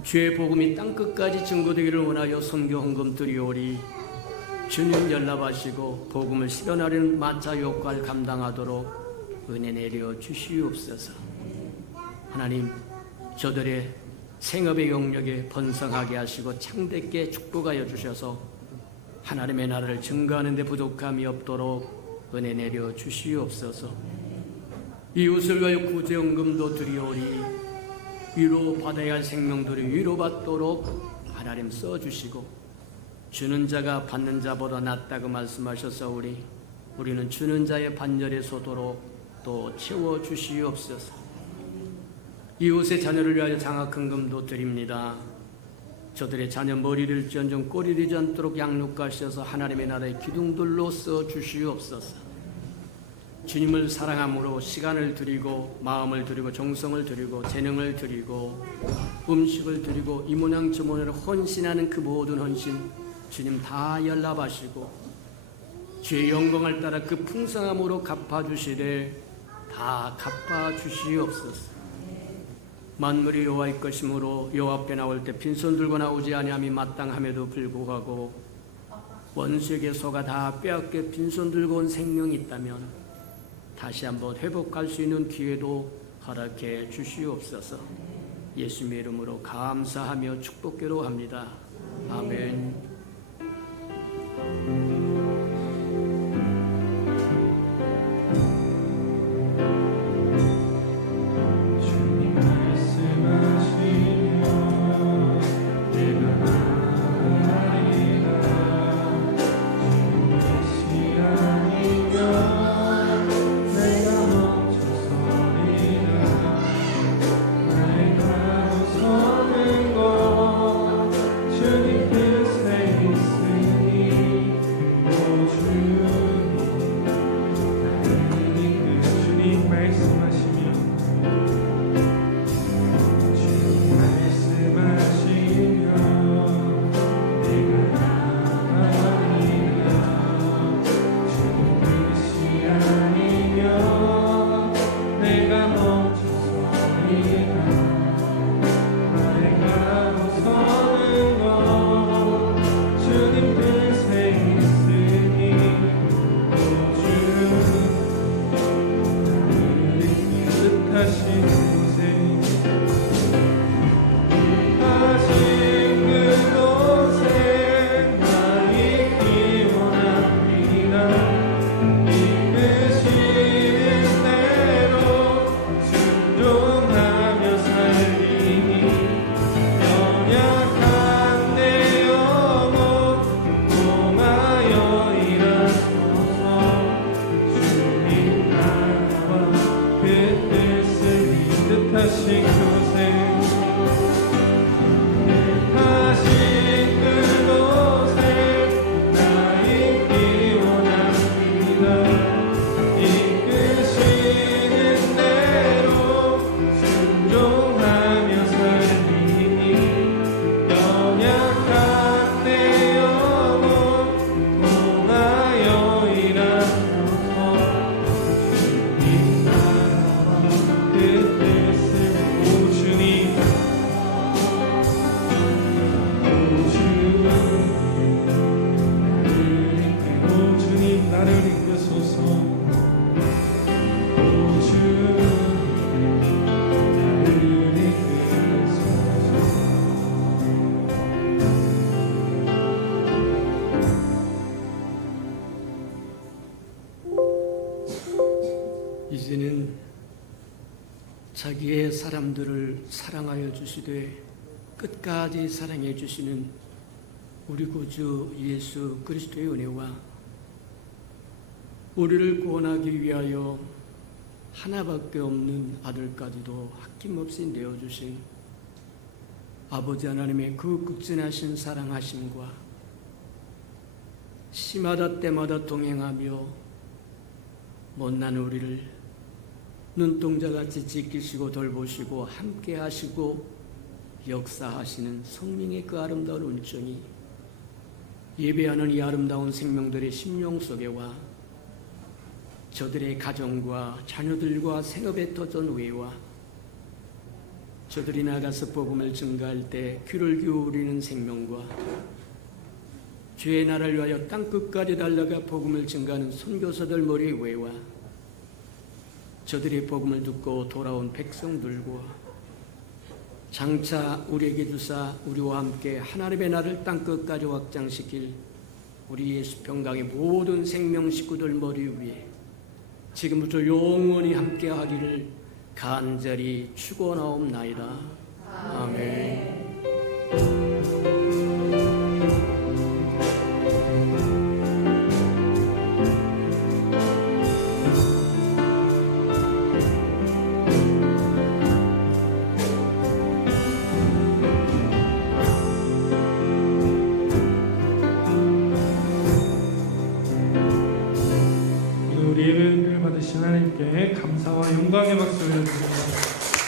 주의 복음이 땅끝까지 증거되기를 원하여 선교 헌금 드리오리. 주님 연락하시고 복음을 실현하려는 마차 역할 감당하도록 은혜 내려 주시옵소서. 하나님, 저들의 생업의 영역에 번성하게 하시고 창대케 축복하여 주셔서 하나님의 나라를 증거하는 데 부족함이 없도록 은혜 내려 주시옵소서. 이웃을 위하여 구제연금도 드리오리. 위로받아야 할 생명들이 위로받도록 하나님 써주시고 주는 자가 받는 자보다 낫다고 말씀하셨사오니 우리는 주는 자의 반열에 서도록 또 채워주시옵소서. 이웃의 자녀를 위하여 장학헌금도 드립니다. 저들의 자녀 머리 될지언정 꼬리 되지 않도록 양육하셔서 하나님의 나라의 기둥들로 써주시옵소서. 주님을 사랑함으로 시간을 드리고 마음을 드리고 정성을 드리고 재능을 드리고 음식을 드리고 이 모양 저 모양으로 헌신하는 그 모든 헌신 주님 다 연락하시고 주의 영광을 따라 그 풍성함으로 갚아주시되 다 갚아주시옵소서. 만물이 여호와의 것이므로 여호와 앞에 나올 때 빈손 들고 나오지 아니함이 마땅함에도 불구하고 원수에게 속아 다 빼앗겨 빈손 들고 온 생명이 있다면 다시 한번 회복할 수 있는 기회도 허락해 주시옵소서. 예수님의 이름으로 감사하며 축복기로 합니다. 아멘. 하소서. 오 주님 나를 이끄소서. 이제는 자기의 사람들을 사랑하여 주시되 끝까지 사랑해 주시는 우리 구주 예수 그리스도의 은혜와 우리를 구원하기 위하여 하나밖에 없는 아들까지도 아낌없이 내어주신 아버지 하나님의 그 극진하신 사랑하심과 시마다 때마다 동행하며 못난 우리를 눈동자같이 지키시고 돌보시고 함께 하시고 역사하시는 성령의 그 아름다운 은총이 예배하는 이 아름다운 생명들의 심령 속에와 저들의 가정과 자녀들과 생업에 터전 후에와 저들이 나가서 복음을 증가할 때 귀를 기울이는 생명과 주의 나라를 위하여 땅끝까지 달려가 복음을 증가하는 선교사들 머리 위에와 저들의 복음을 듣고 돌아온 백성들과 장차 우리에게 주사 우리와 함께 하나님의 나라를 땅끝까지 확장시킬 우리 예수 평강의 모든 생명 식구들 머리 위에 지금부터 영원히 함께 하기를 간절히 축원하옵나이다. 아멘. 우리 예배를 받으신 하나님께 감사와 영광의 박수를 드립니다.